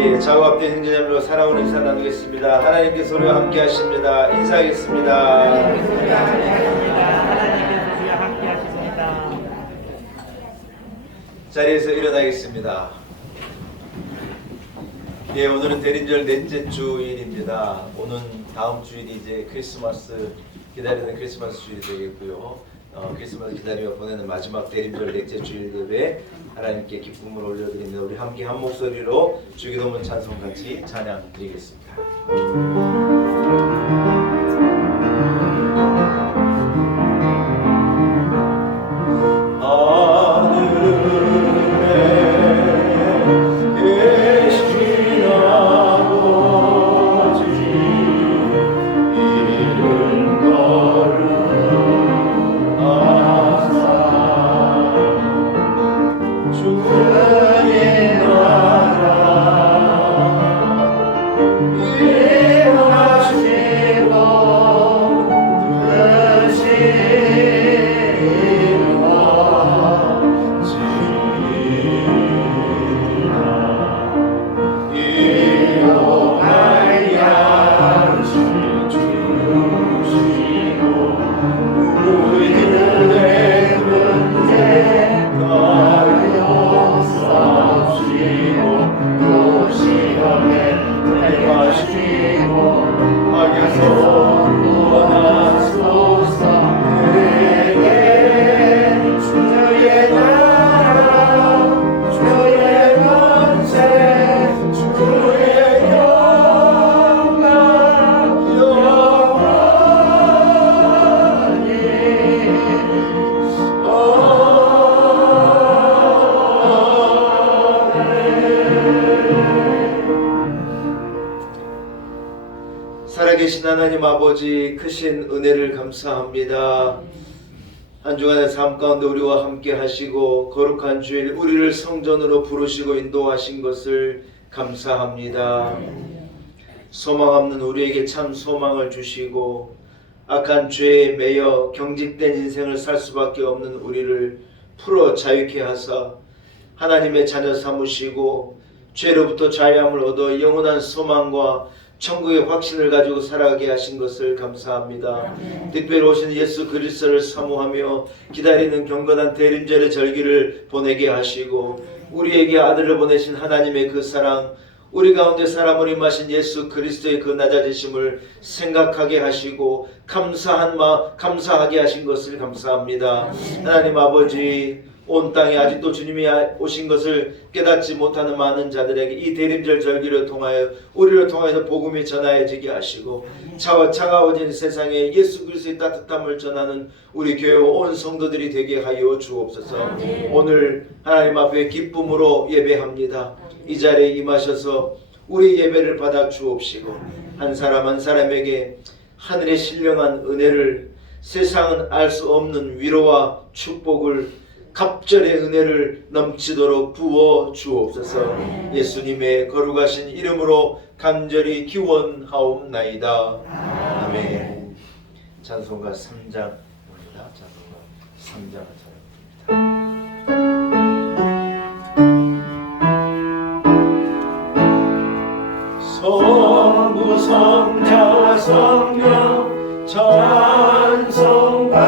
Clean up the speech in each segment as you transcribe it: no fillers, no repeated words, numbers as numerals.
예, 작업된 행제자매로 살아오는 인사 나누겠습니다. 하나님께서 우리와 함께 하십니다. 인사하겠습니다. 하나님께서 우리와 함께 하십니다. 하나님께서 우리와 함께 하십니다. 자리에서 일어나겠습니다. 예, 오늘은 대림절 넷째 주일입니다. 오는 다음 주일이 이제 크리스마스 기다리는 크리스마스 주일이 되겠고요. 크리스마스 기다리며 보내는 마지막 대림절 넷째 주일 예배 하나님께 기쁨을 올려드립니다. 우리 함께 한 목소리로 주기도문 찬송 같이 찬양 드리겠습니다. 살아계신 하나님 아버지 크신 은혜를 감사합니다. 한 주간의 삶 가운데 우리와 함께 하시고 거룩한 주일 우리를 성전으로 부르시고 인도하신 것을 감사합니다. 소망 없는 우리에게 참 소망을 주시고 악한 죄에 매여 경직된 인생을 살 수밖에 없는 우리를 풀어 자유케 하사 하나님의 자녀 삼으시고 죄로부터 자유함을 얻어 영원한 소망과 천국의 확신을 가지고 살아가게 하신 것을 감사합니다. 특별히 오신 예수 그리스도를 사모하며 기다리는 경건한 대림절의 절기를 보내게 하시고 우리에게 아들을 보내신 하나님의 그 사랑, 우리 가운데 사람을 임하신 예수 그리스도의 그 낮아지심을 생각하게 하시고 감사하게 하신 것을 감사합니다. 하나님 아버지, 온 땅에 아직도 주님이 오신 것을 깨닫지 못하는 많은 자들에게 이 대림절 절기를 통하여 우리를 통하여서 복음이 전하여지게 하시고 차가워진 세상에 예수 그리스도의 따뜻함을 전하는 우리 교회 온 성도들이 되게 하여 주옵소서. 오늘 하나님 앞에 기쁨으로 예배합니다. 이 자리에 임하셔서 우리 예배를 받아 주옵시고 한 사람 한 사람에게 하늘의 신령한 은혜를, 세상은 알 수 없는 위로와 축복을, 갑절의 은혜를 넘치도록 부어 주옵소서. 예수님의 거룩하신 이름으로 간절히 기원하옵나이다. 아멘. 찬송가 3장입니다. 찬송가 3장 성부 성자와 성령 찬송가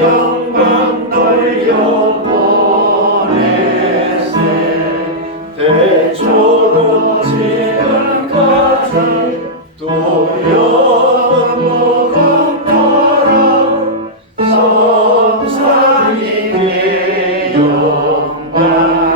영광 돌려보내세 대초로 지금까지 또 영무금토록 성삼위의 영광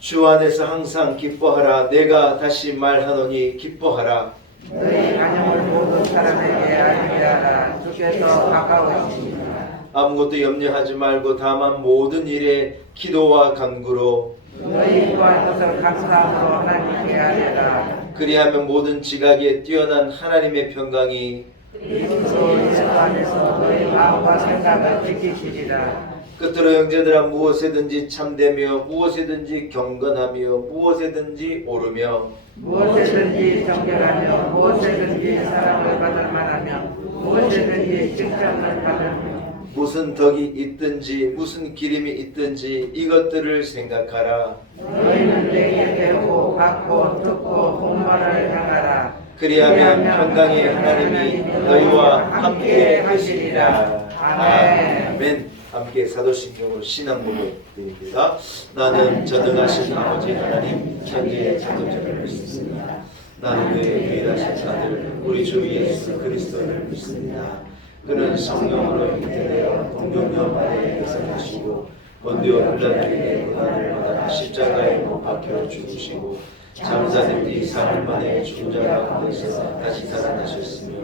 주 안에서 항상 기뻐하라. 내가 다시 말하노니 기뻐하라. 너희 가정을 모든 사람에게 알게 하라. 주께서 가까우시니라. 아무것도 염려하지 말고 다만 모든 일에 기도와 간구로 너희 구할 것을 감사함으로 하나님께 하리라. 그리하면 모든 지각에 뛰어난 하나님의 평강이 그리스도 예수 안에서 너희 마음과 생각을 지키시리라. 끝으로 형제들아 무엇에든지 참되며 무엇에든지 경건하며 무엇에든지 오르며 무엇에든지 정결하며 무엇에든지 사랑을 받을 만하며 무엇에든지 칭찬을 받으며 무슨 덕이 있든지 무슨 기림이 있든지 이것들을 생각하라. 너희는 내게 배우고 받고 듣고 공부를 향하라. 그리하면 평강의 하나님이 너희와 함께 하시리라. 아멘. 함께 사도신경으로 신앙고백 드립니다. 나는 전능하신 아버지 하나님 천지의 창조자를 믿습니다. 나는 그의 유일하신 아들 우리 주 예수 그리스도를 믿습니다. 그는 성령으로 잉태되어 동정녀 마리아에게서 나시고 본디오 빌라토에게 고난을 받아 십자가에 못 박혀 죽으시고 잠자는 뒤 3일 만에 죽은 자 가운데서 다시 살아나셨으며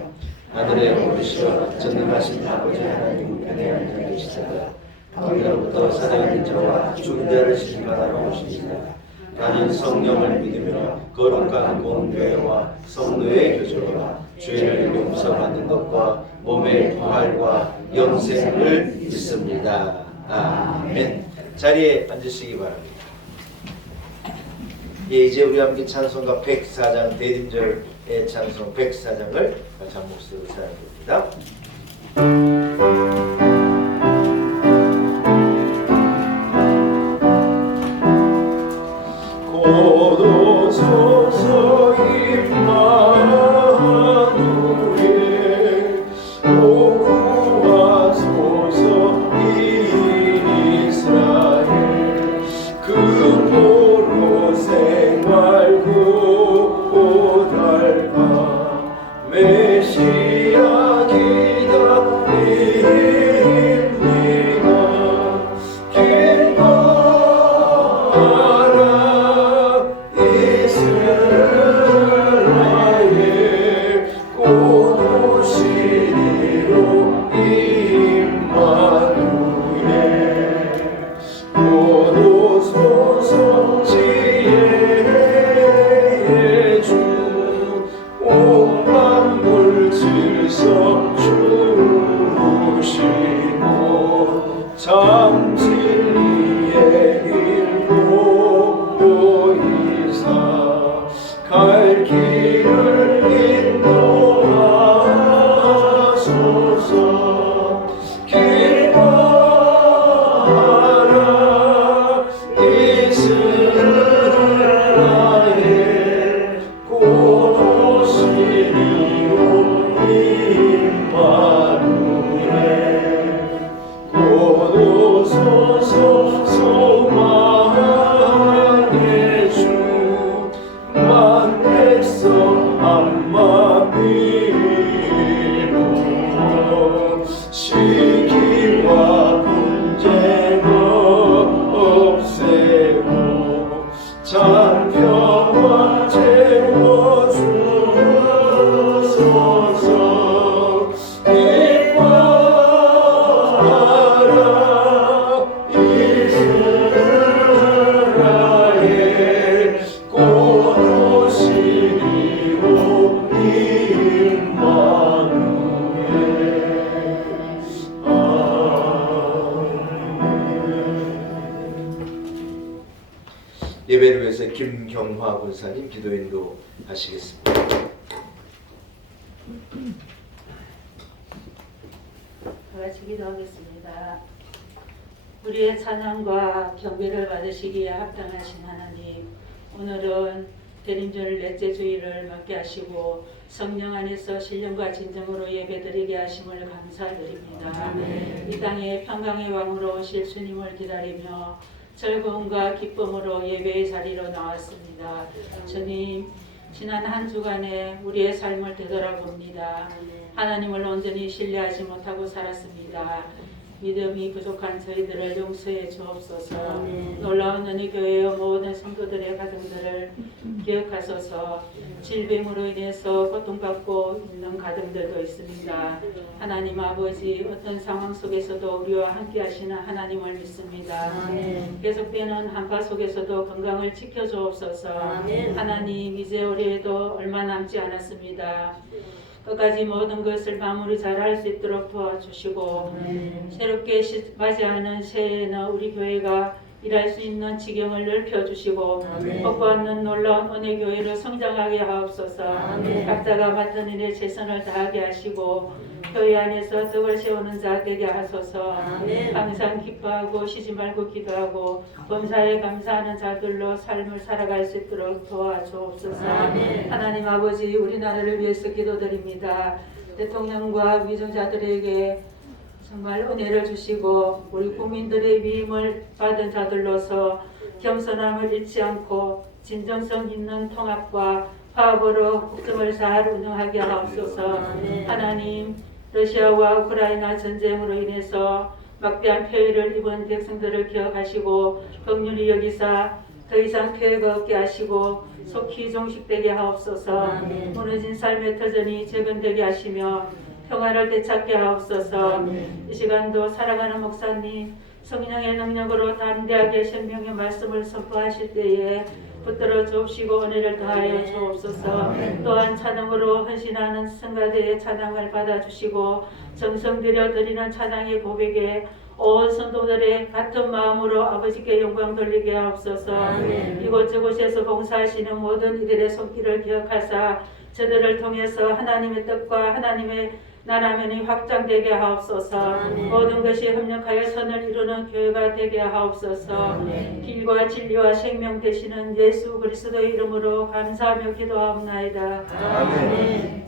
하늘에 오르시어 전능하신 아버지 하나님 우편에 앉아 계시다가 거기로부터 살아있는 자와 죽은 자를 심판하러 오시니라. 나는 성령을 믿으며 거룩한 공교회와 성도의 교제와 죄를 용서받는 것과 몸의 부활과 영생을 믿습니다. 아멘. 자리에 앉으시기 바랍니다. 예, 이제 우리 함께 찬송가 104장 대림절의 찬송 104장을 같이 한 목소리로 사랑드립니다. 고도소서 임마누엘 오 구하소서 이스라엘 그 포로 생활 고달파 메시아 기다립니다. 기뻐하라 이스라엘 곧 오시리로 임마누엘 곧 오소서 지혜의 주 온 만물 질서 주시고 참 진리의 길 보이사 갈 길을 인도하소서. 기뻐하라 이스라엘 곧 오시리로 임마누엘 곧 오소서 소망의 주 만 백성 한마음으로 시기와 분쟁 없애고 잔평화 채워주소서. 기뻐하라 이스라엘 곧 오시리로 임마누엘. 예배를 위해서 김경화 권사님 기도인도 하시겠습니다. 같이 기도하겠습니다. 우리의 찬양과 경배를 받으시기에 합당하신 하나님, 오늘은 대림절 넷째 주일을 맞게 하시고 성령 안에서 신령과 진정으로 예배드리게 하심을 감사드립니다. 아멘. 이 땅에 평강의 왕으로 오실 주님을 기다리며 즐거움과 기쁨으로 예배의 자리로 나왔습니다. 주님, 지난 한 주간에 우리의 삶을 되돌아봅니다. 하나님을 온전히 신뢰하지 못하고 살았습니다. 믿음이 부족한 저희들을 용서해 주옵소서. 놀라운 은혜 교회의 모든 성도들의 가정들을 기억하소서. 질병으로 인해서 고통받고 있는 가정들도 있습니다. 하나님 아버지, 어떤 상황 속에서도 우리와 함께 하시는 하나님을 믿습니다. 계속되는 한파 속에서도 건강을 지켜주옵소서. 하나님, 이제 우리에도 얼마 남지 않았습니다. 끝까지 모든 것을 마무리 잘할 수 있도록 도와주시고 새롭게 맞이하는 새해에는 우리 교회가 일할 수 있는 지경을 넓혀주시고 복받는 놀라운 은혜 교회로 성장하게 하옵소서. 각자가 맡은 일에 최선을 다하게 하시고 교회 안에서 덕을 세우는 자 되게 하소서. 항상 기뻐하고 쉬지 말고 기도하고 범사에 감사하는 자들로 삶을 살아갈 수 있도록 도와주옵소서. 하나님 아버지, 우리나라를 위해서 기도드립니다. 대통령과 위정자들에게 정말 은혜를 주시고 우리 국민들의 위임을 받은 자들로서 겸손함을 잃지 않고 진정성 있는 통합과 화합으로 국정을 잘 운영하게 하옵소서. 하나님, 러시아와 우크라이나 전쟁으로 인해서 막대한 피해를 입은 백성들을 기억하시고 긍휼히 여기사 더 이상 피해가 없게 하시고 속히 종식되게 하옵소서. 무너진 삶의 터전이 재건되게 하시며 평화를 되찾게 하옵소서. 이 시간도 살아가는 목사님 성령의 능력으로 담대하게 생명의 말씀을 선포하실 때에 붙들어 주옵시고 은혜를 더하여 주옵소서. 또한 찬양으로 헌신하는 성가대의 찬양을 받아주시고 정성 들여 드리는 찬양의 고백에 온 성도들의 같은 마음으로 아버지께 영광 돌리게 하옵소서. 이곳저곳에서 봉사하시는 모든 이들의 손길을 기억하사 저들을 통해서 하나님의 뜻과 하나님의 나라면이 확장되게 하옵소서. 모든 것이 협력하여 선을 이루는 교회가 되게 하옵소서. 길과 진리와 생명 되시는 예수 그리스도의 이름으로 감사하며 기도하옵나이다. 아멘.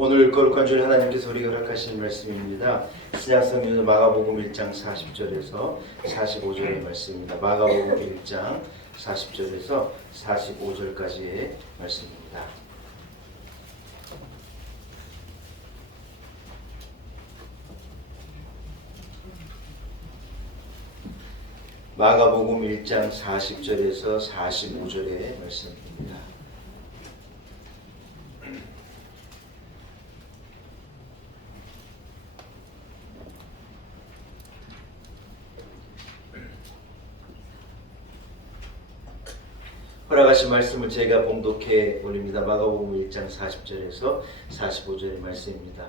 오늘 거룩한 주일 하나님께서 우리에게 허락하신 말씀입니다. 신약성경 마가복음 1장 40절에서 45절의 말씀입니다. 마가복음 1장 40절에서 45절까지의 말씀입니다. 마가복음 1장 40절에서 45절의 말씀입니다. 허락하신 말씀을 제가 봉독해 올립니다. 마가복음 1장 40절에서 45절의 말씀입니다.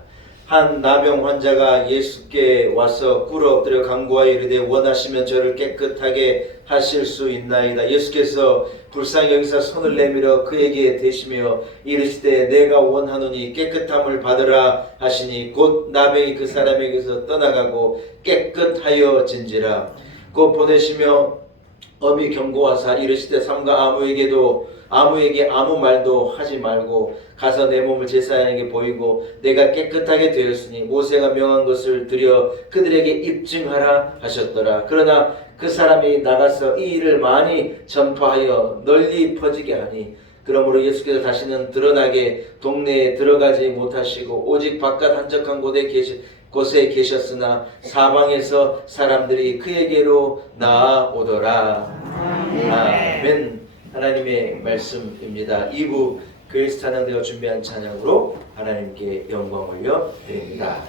한 나병 환자가 예수께 와서 꿇어 엎드려 간구하여 이르되 원하시면 저를 깨끗하게 하실 수 있나이다. 예수께서 불쌍히 여기사 손을 내밀어 그에게 대시며 이르시되 내가 원하노니 깨끗함을 받으라 하시니 곧 나병이 그 사람에게서 떠나가고 깨끗하여진지라. 곧 보내시며 엄히 경고하사 이르시되 삼가 아무에게 아무 말도 하지 말고 가서 내 몸을 제사장에게 보이고 내가 깨끗하게 되었으니 모세가 명한 것을 드려 그들에게 입증하라 하셨더라. 그러나 그 사람이 나가서 이 일을 많이 전파하여 널리 퍼지게 하니 그러므로 예수께서 다시는 드러나게 동네에 들어가지 못하시고 오직 바깥 한적한 곳에 계셨으나 사방에서 사람들이 그에게로 나아오더라. 아멘. 하나님의 말씀입니다. 2부 그리스 찬양대가 준비한 찬양으로 하나님께 영광 올려 드립니다.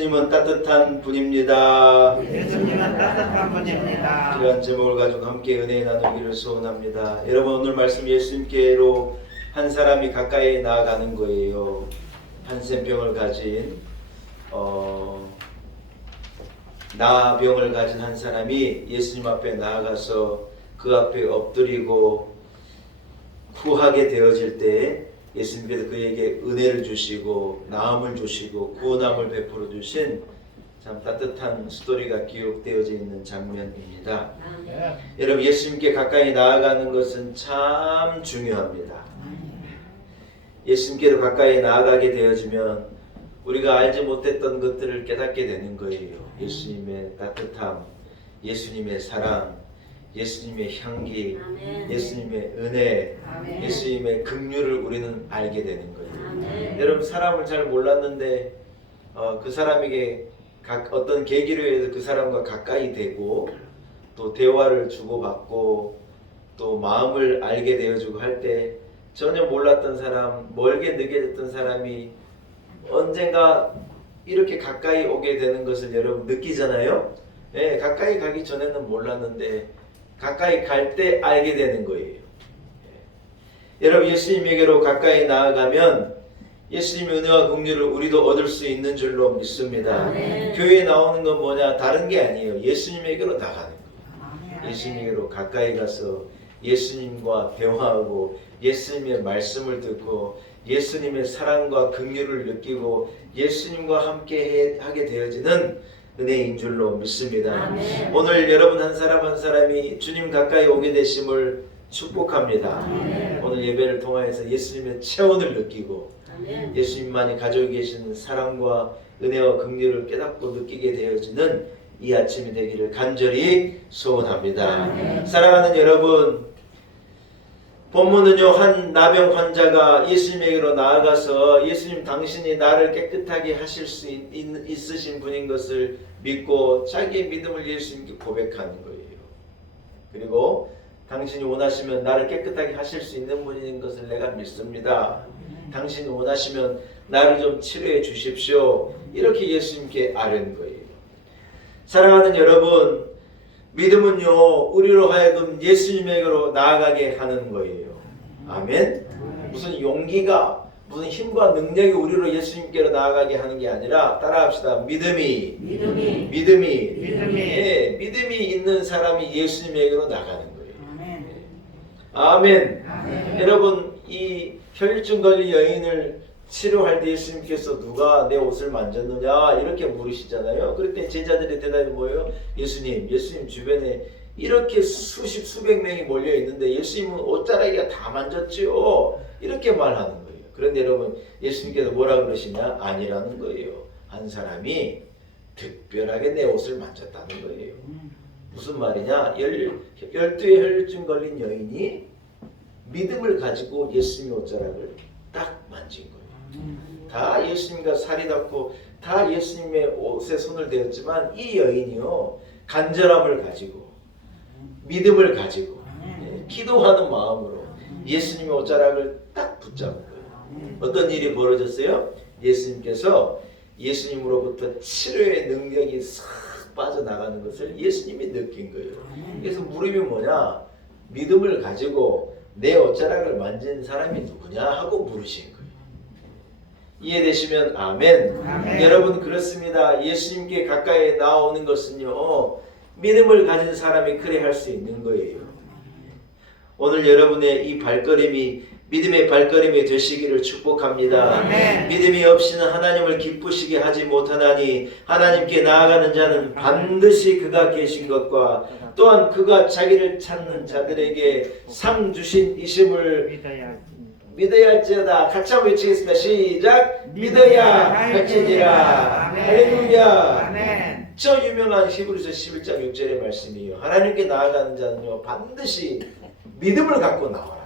예수님은 따뜻한 분입니다. 예수님은 따뜻한 분입니다. 이러한 제목을 가지고 함께 은혜 나누기를 소원합니다. 여러분 오늘 말씀 예수님께로 한 사람이 가까이 나아가는 거예요. 한센병을 가진 나병을 가진 한 사람이 예수님 앞에 나아가서 그 앞에 엎드리고 구하게 되어질 때 예수님께서 그에게 은혜를 주시고 나음을 주시고 구원함을 베풀어 주신 참 따뜻한 스토리가 기록되어져 있는 장면입니다. 여러분 예수님께 가까이 나아가는 것은 참 중요합니다. 예수님께로 가까이 나아가게 되어지면 우리가 알지 못했던 것들을 깨닫게 되는 거예요. 예수님의 따뜻함, 예수님의 사랑, 예수님의 향기, 예수님의 은혜, 예수님의 긍휼을 우리는 알게 되는 거예요. 여러분 사람을 잘 몰랐는데 그 사람에게 어떤 계기로 해서 그 사람과 가까이 되고 또 대화를 주고받고 또 마음을 알게 되어주고 할 때 전혀 몰랐던 사람, 멀게 느껴졌던 사람이 언젠가 이렇게 가까이 오게 되는 것을 여러분 느끼잖아요. 네, 가까이 가기 전에는 몰랐는데 가까이 갈 때 알게 되는 거예요. 여러분 예수님에게로 가까이 나아가면 예수님의 은혜와 긍휼을 우리도 얻을 수 있는 줄로 믿습니다. 교회에 나오는 건 뭐냐? 다른 게 아니에요. 예수님에게로 나가는 거예요. 예수님에게로 가까이 가서 예수님과 대화하고 예수님의 말씀을 듣고 예수님의 사랑과 긍휼을 느끼고 예수님과 함께 하게 되어지는 은혜인 줄로 믿습니다. 오늘 여러분 한 사람 한 사람이 주님 가까이 오게 되심을 축복합니다. 오늘 예배를 통하여서 예수님의 체온을 느끼고 예수님만이 가지고 계시는 사랑과 은혜와 긍휼을 깨닫고 느끼게 되어지는 이 아침이 되기를 간절히 소원합니다. 사랑하는 여러분, 본문은요 한 나병 환자가 예수님에게로 나아가서 예수님 당신이 나를 깨끗하게 하실 수 있으신 분인 것을 믿고 자기의 믿음을 예수님께 고백하는 거예요. 그리고 당신이 원하시면 나를 깨끗하게 하실 수 있는 분인 것을 내가 믿습니다. 당신이 원하시면 나를 좀 치료해 주십시오. 이렇게 예수님께 아뢰는 거예요. 사랑하는 여러분, 믿음은요 우리로 하여금 예수님에게로 나아가게 하는 거예요. 아멘. 무슨 용기가 무슨 힘과 능력이 우리로 예수님께로 나아가게 하는 게 아니라 따라합시다. 믿음이 예, 믿음이 있는 사람이 예수님에게로 나가는 거예요. 아멘. 여러분 이 혈류증 걸린 여인을 치료할 때 예수님께서 누가 내 옷을 만졌느냐 이렇게 물으시잖아요. 그럴 때 제자들의 대답이 뭐예요? 예수님 주변에 이렇게 수백 명이 몰려 있는데 예수님은 옷자락이가 다 만졌지요. 이렇게 말하는 거예요. 그런데 여러분 예수님께서 뭐라 그러시냐? 아니라는 거예요. 한 사람이 특별하게 내 옷을 만졌다는 거예요. 무슨 말이냐? 12의 혈류증 걸린 여인이 믿음을 가지고 예수님의 옷자락을 딱 만진 거예요. 다 예수님과 살이 닿고 다 예수님의 옷에 손을 대었지만 이 여인이요 간절함을 가지고 믿음을 가지고 기도하는 마음으로 예수님의 옷자락을 딱 붙잡은 거예요. 어떤 일이 벌어졌어요? 예수님께서 예수님으로부터 치료의 능력이 싹 빠져나가는 것을 예수님이 느낀 거예요. 그래서 물음이 뭐냐? 믿음을 가지고 내 옷자락을 만진 사람이 누구냐 하고 물으신 거예요. 이해되시면 아멘. 여러분 그렇습니다. 예수님께 가까이 나오는 것은요 믿음을 가진 사람이 그래 할 수 있는 거예요. 오늘 여러분의 이 발걸음이 믿음의 발걸음이 되시기를 축복합니다. 믿음이 없이는 하나님을 기쁘시게 하지 못하나니 하나님께 나아가는 자는 반드시 그가 계신 것과 또한 그가 자기를 찾는 자들에게 상 주신 이심을 믿어야 할지어다. 같이 한번 외치겠습니다. 시작. 믿어야 할지니라. 할렐루야. 저 유명한 히브리서 11장 6절의 말씀이에요. 하나님께 나아가는 자는요 반드시 믿음을 갖고 나와라.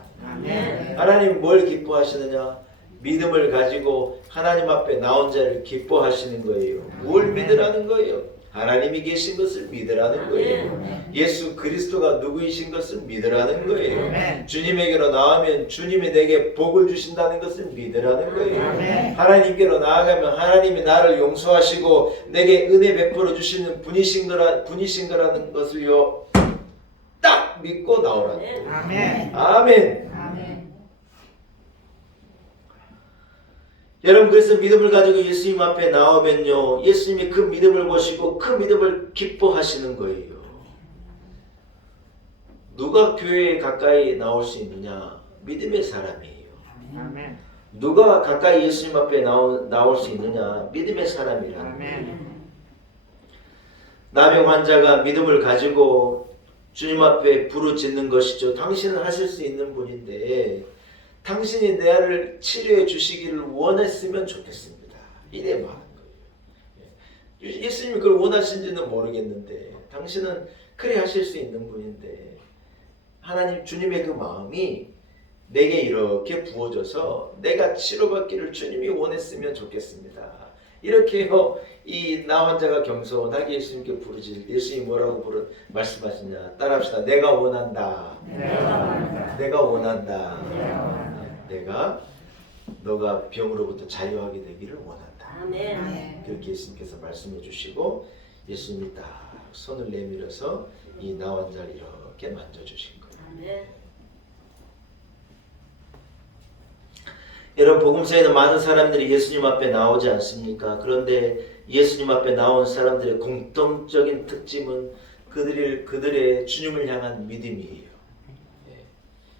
하나님 뭘 기뻐하시느냐? 믿음을 가지고 하나님 앞에 나온 자를 기뻐하시는 거예요. 뭘 믿으라는 거예요? 하나님이 계신 것을 믿으라는 거예요. 예수 그리스도가 누구이신 것을 믿으라는 거예요. 아멘. 주님에게로 나오면 주님이 내게 복을 주신다는 것을 믿으라는 거예요. 아멘. 하나님께로 나아가면 하나님이 나를 용서하시고 내게 은혜 베풀어 주시는 분이신 거라는 것을요 딱 믿고 나오라는 거예요. 아멘. 아멘. 아멘. 여러분, 그래서 믿음을 가지고 예수님 앞에 나오면요 예수님이 그 믿음을 보시고 그 믿음을 기뻐하시는 거예요. 누가 교회에 가까이 나올 수 있느냐? 믿음의 사람이에요. 아멘. 누가 가까이 예수님 앞에 나올 수 있느냐? 믿음의 사람이라는 거예요. 아멘. 나병 환자가 믿음을 가지고 주님 앞에 부르짖는 것이죠. 당신은 하실 수 있는 분인데 당신이 내 아를 치료해 주시기를 원했으면 좋겠습니다. 이래 말한 거예요. 예수님이 그걸 원하신지는 모르겠는데 당신은 그래 하실 수 있는 분인데 하나님 주님의 그 마음이 내게 이렇게 부어져서 내가 치료받기를 주님이 원했으면 좋겠습니다. 이렇게요 이 나 환자가 겸손하게 예수님께 부르짖을 때 예수님이 뭐라고 말씀하시냐 따라합시다. 내가 원한다. 내가 원한다. 내가 너가 병으로부터 자유하게 되기를 원한다. 아멘. 그렇게 예수님께서 말씀해 주시고 예수님이 딱 손을 내밀어서 이 나 환자를 이렇게 만져주신 거예요. 아멘. 여러분 복음서에는 많은 사람들이 예수님 앞에 나오지 않습니까? 그런데 예수님 앞에 나온 사람들의 공통적인 특징은 그들의 주님을 향한 믿음이에요.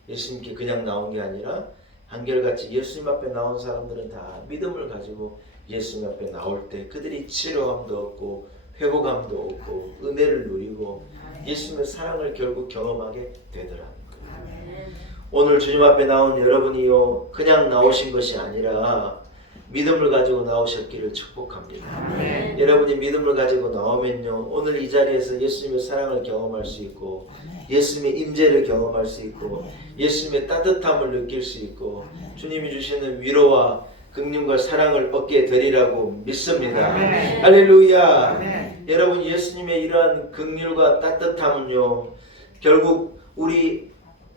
예수님께 그냥 나온 게 아니라 한결같이 예수님 앞에 나온 사람들은 다 믿음을 가지고 예수님 앞에 나올 때 그들이 치료함도 얻고 회복함도 얻고 은혜를 누리고 예수님의 사랑을 결국 경험하게 되더라는 거예요. 아멘. 오늘 주님 앞에 나온 여러분이요 그냥 나오신 것이 아니라 믿음을 가지고 나오셨기를 축복합니다. 아멘. 여러분이 믿음을 가지고 나오면요 오늘 이 자리에서 예수님의 사랑을 경험할 수 있고 예수님의 임재를 경험할 수 있고 예수님의 따뜻함을 느낄 수 있고 주님이 주시는 위로와 긍휼과 사랑을 얻게 되리라고 믿습니다. 아멘. 할렐루야. 아멘. 여러분 예수님의 이러한 긍휼과 따뜻함은요 결국 우리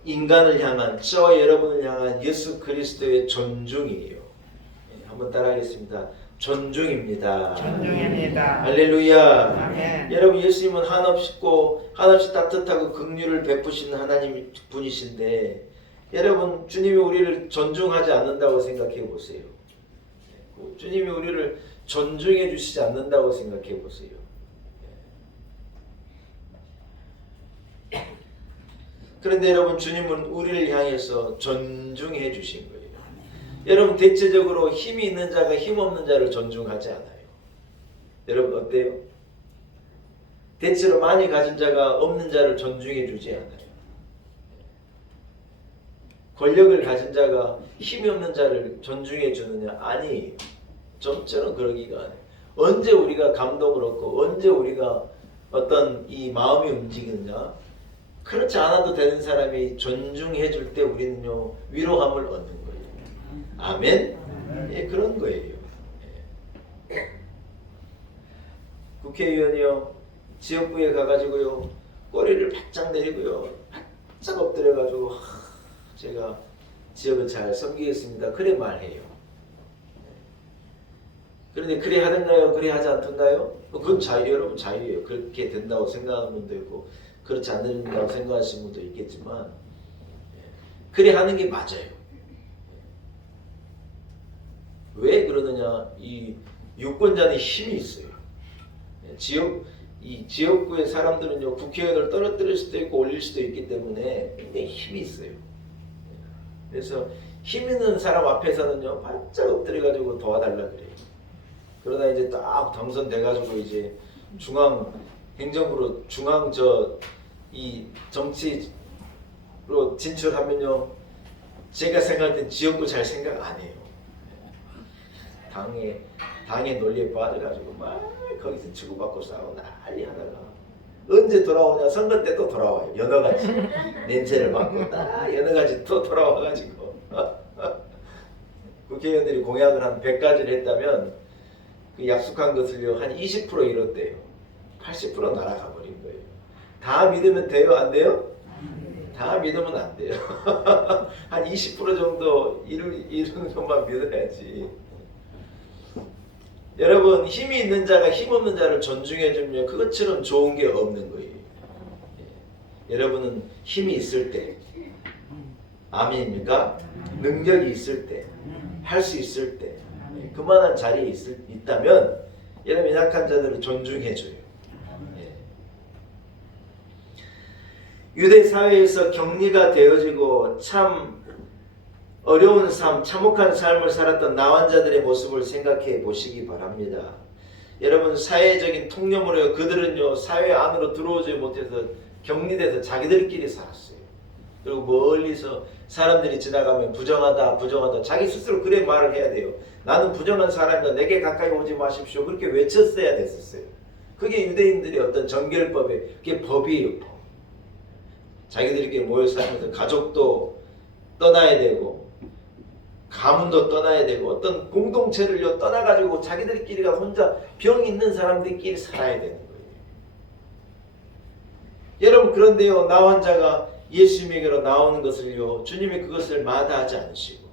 인간을 향한 저 여러분을 향한 예수 그리스도의 존중이에요. 한번 따라하겠습니다. 존중입니다. 존중입니다. 할렐루야. 아멘. 여러분 예수님은 한없이 따뜻하고 긍휼을 베푸시는 하나님 분이신데 여러분 주님이 우리를 존중하지 않는다고 생각해 보세요. 주님이 우리를 존중해 주시지 않는다고 생각해 보세요. 그런데 여러분 주님은 우리를 향해서 존중해 주신 거예요. 여러분 대체적으로 힘이 있는 자가 힘 없는 자를 존중하지 않아요. 여러분 어때요? 대체로 많이 가진 자가 없는 자를 존중해 주지 않아요. 권력을 가진 자가 힘이 없는 자를 존중해 주느냐? 아니에요. 좀처럼 그러기가 안 해요. 언제 우리가 감동을 얻고 언제 우리가 어떤 이 마음이 움직이느냐? 그렇지 않아도 되는 사람이 존중해 줄 때 우리는요 위로함을 얻는 거예요. 아멘? 예, 그런 거예요. 예. 국회의원이요 지역구에 가가지고요 꼬리를 바짝 내리고요 바짝 엎드려가지고 제가 지역을 잘 섬기겠습니다. 그래 말해요. 그런데 그래 하던가요? 그래 하지 않던가요? 그건 여러분 자유예요. 그렇게 된다고 생각하는 분도 있고 그렇지 않는다고 생각하시는 분도 있겠지만 그래 하는 게 맞아요. 왜 그러느냐? 이 유권자는 힘이 있어요. 지역구의 사람들은요 국회의원을 떨어뜨릴 수도 있고 올릴 수도 있기 때문에 굉장히 힘이 있어요. 그래서 힘 있는 사람 앞에서는요 바짝 엎드려가지고 도와달라 그래요. 그러다 이제 딱 당선돼가지고 이제 중앙 행정부로 이 정치로 진출하면요 제가 생각할 땐 지역구 잘 생각 안 해요. 당의 논리에 빠져가지고 막 거기서 치고받고 싸우고 난리 하다가 언제 돌아오냐? 선거 때 또 돌아와요. 여러 가지 냄새를 맡고 딱 여러 가지 또 돌아와가지고 국회의원들이 공약을 한 100가지를 했다면 그 약속한 것을요 한 20% 이뤘대요. 80% 날아가 버린 거예요. 다 믿으면 돼요? 안 돼요? 다 믿으면 안 돼요. 한 20% 정도 이루는 것만 믿어야지. 여러분, 힘이 있는 자가 힘 없는 자를 존중해주면 그것처럼 좋은 게 없는 거예요. 여러분은 힘이 있을 때, 아멘입니까? 능력이 있을 때, 할 수 있을 때, 그만한 자리에 있다면 여러분 약한 자들을 존중해줘요. 유대 사회에서 격리가 되어지고 참 어려운 삶, 참혹한 삶을 살았던 나환자들의 모습을 생각해 보시기 바랍니다. 여러분, 사회적인 통념으로 그들은요 사회 안으로 들어오지 못해서 격리돼서 자기들끼리 살았어요. 그리고 멀리서 사람들이 지나가면 부정하다 부정하다 자기 스스로 그래 말을 해야 돼요. 나는 부정한 사람이다. 내게 가까이 오지 마십시오. 그렇게 외쳤어야 됐었어요. 그게 유대인들의 어떤 정결법에 그게 법이에요. 법. 자기들끼리 모여 살면서 가족도 떠나야 되고 가문도 떠나야 되고 어떤 공동체를 떠나가지고 자기들끼리가 혼자 병 있는 사람들끼리 살아야 되는 거예요. 여러분, 그런데요 나 환자가 예수님에게로 나오는 것을요 주님이 그것을 마다하지 않으시고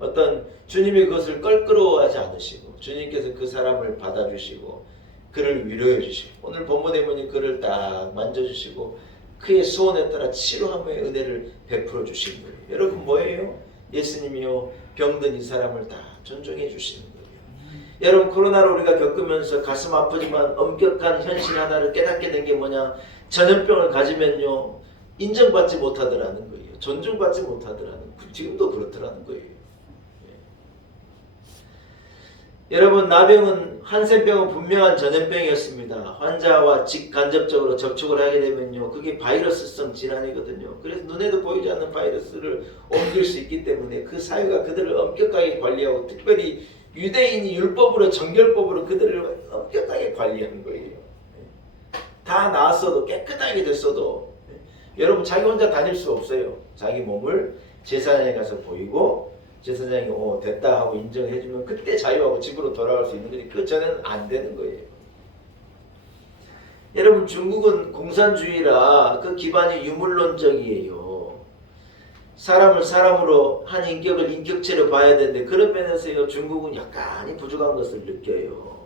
어떤 주님이 그것을 껄끄러워하지 않으시고 주님께서 그 사람을 받아주시고 그를 위로해 주시고 오늘 본문에 보니 그를 딱 만져주시고 그의 소원에 따라 치료함의 은혜를 베풀어 주신 거예요. 여러분, 뭐예요? 예수님이요 병든 이 사람을 다 존중해 주시는 거예요. 여러분, 코로나로 우리가 겪으면서 가슴 아프지만 엄격한 현실 하나를 깨닫게 된 게 뭐냐? 전염병을 가지면요 인정받지 못하더라는 거예요. 존중받지 못하더라는 거예요. 지금도 그렇더라는 거예요. 여러분, 나병은 한센병은 분명한 전염병이었습니다. 환자와 직간접적으로 접촉을 하게 되면요 그게 바이러스성 질환이거든요. 그래서 눈에도 보이지 않는 바이러스를 옮길 수 있기 때문에 그 사회가 그들을 엄격하게 관리하고 특별히 유대인이 율법으로 정결법으로 그들을 엄격하게 관리하는 거예요. 다 나았어도 깨끗하게 됐어도 여러분 자기 혼자 다닐 수 없어요. 자기 몸을 제사장에 가서 보이고 제사장이 됐다 하고 인정해주면 그때 자유하고 집으로 돌아갈 수 있는 거지 그 전에는 안 되는 거예요. 여러분, 중국은 공산주의라 그 기반이 유물론적이에요. 사람을 사람으로 한 인격을 인격체로 봐야 되는데 그런 면에서요 중국은 약간이 부족한 것을 느껴요.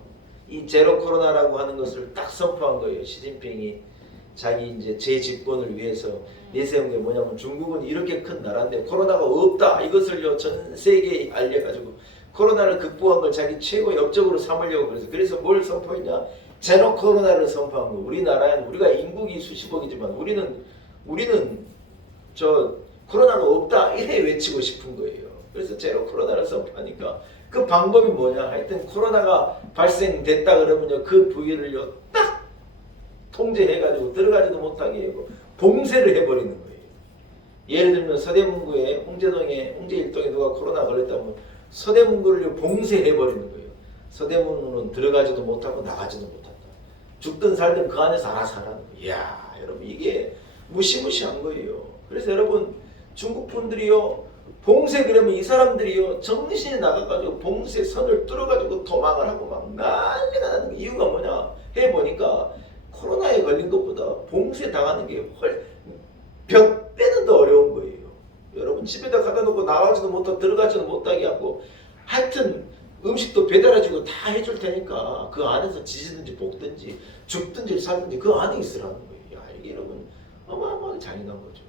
이 제로 코로나라고 하는 것을 딱 선포한 거예요. 시진핑이 자기 이제 재집권을 위해서 내세운 게 뭐냐면 중국은 이렇게 큰 나라인데 코로나가 없다 이것을요 전 세계에 알려가지고 코로나를 극복한 걸 자기 최고의 업적으로 삼으려고 그래서 뭘 선포했냐? 제로 코로나를 선포한 거. 우리나라에는 우리가 인구가 수십억이지만 우리는 저 코로나가 없다 이래 외치고 싶은 거예요. 그래서 제로 코로나를 선포하니까 그 방법이 뭐냐? 하여튼 코로나가 발생됐다 그러면요 그 부위를요 딱 통제해가지고 들어가지도 못하게 하고 봉쇄를 해버리는 거예요. 예를 들면 서대문구에 홍제동에 홍제일동에 누가 코로나 걸렸다면 서대문구를 봉쇄해버리는 거예요. 서대문구는 들어가지도 못하고 나가지도 못한다. 죽든 살든 그 안에서 알아서 하라는 거예요. 이야 여러분 이게 무시무시한 거예요. 그래서 여러분 중국 분들이요 봉쇄 그러면 이 사람들이요 정신이 나가가지고 봉쇄 선을 뚫어가지고 도망을 하고 막 난리가 나는 게 이유가 뭐냐 해보니까 코로나에 걸린 것보다 봉쇄 당하는 게 몇 배는 더 어려운 거예요. 여러분 집에다 갖다 놓고 나가지도 못하고 들어가지도 못하게 하고 하여튼 음식도 배달해주고 다 해줄 테니까 그 안에서 지지든지 볶든지 죽든지 살든지 그 안에 있으라는 거예요. 야, 이게 여러분 어마어마하게 잔인한 거죠.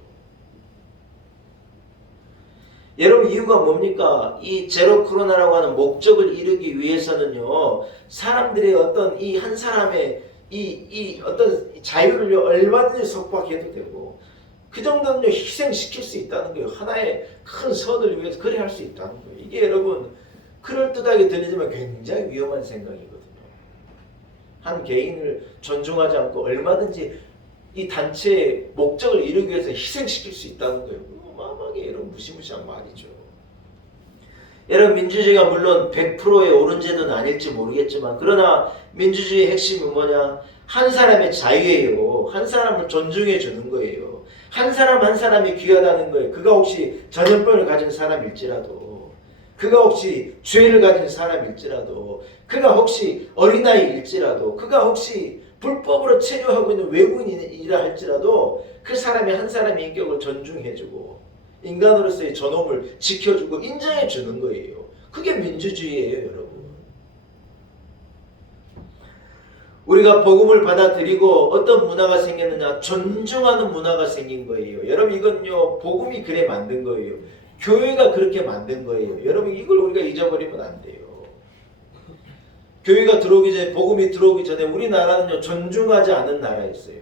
여러분 이유가 뭡니까? 이 제로 코로나라고 하는 목적을 이루기 위해서는요 사람들의 어떤 이 한 사람의 이 어떤 자유를 얼마든지 속박해도 되고 그 정도는 희생시킬 수 있다는 거예요. 하나의 큰 선을 위해서 그래 할 수 있다는 거예요. 이게 여러분 그럴듯하게 들리지만 굉장히 위험한 생각이거든요. 한 개인을 존중하지 않고 얼마든지 이 단체의 목적을 이루기 위해서 희생시킬 수 있다는 거예요. 어마어마하게 여러분 무시무시한 말이죠. 여러분 민주주의가 물론 100%의 옳은 제도는 아닐지 모르겠지만 그러나 민주주의의 핵심은 뭐냐? 한 사람의 자유예요. 한 사람을 존중해 주는 거예요. 한 사람 한 사람이 귀하다는 거예요. 그가 혹시 전염병을 가진 사람일지라도 그가 혹시 죄를 가진 사람일지라도 그가 혹시 어린아이일지라도 그가 혹시 불법으로 체류하고 있는 외국인이라 할지라도 그 사람이 한 사람의 인격을 존중해주고 인간으로서의 존엄을 지켜주고 인정해주는 거예요. 그게 민주주의예요, 여러분. 우리가 복음을 받아들이고 어떤 문화가 생겼느냐? 존중하는 문화가 생긴 거예요. 여러분 이건요 복음이 그래 만든 거예요. 교회가 그렇게 만든 거예요. 여러분 이걸 우리가 잊어버리면 안 돼요. 교회가 들어오기 전에 복음이 들어오기 전에 우리나라는요 존중하지 않은 나라였어요.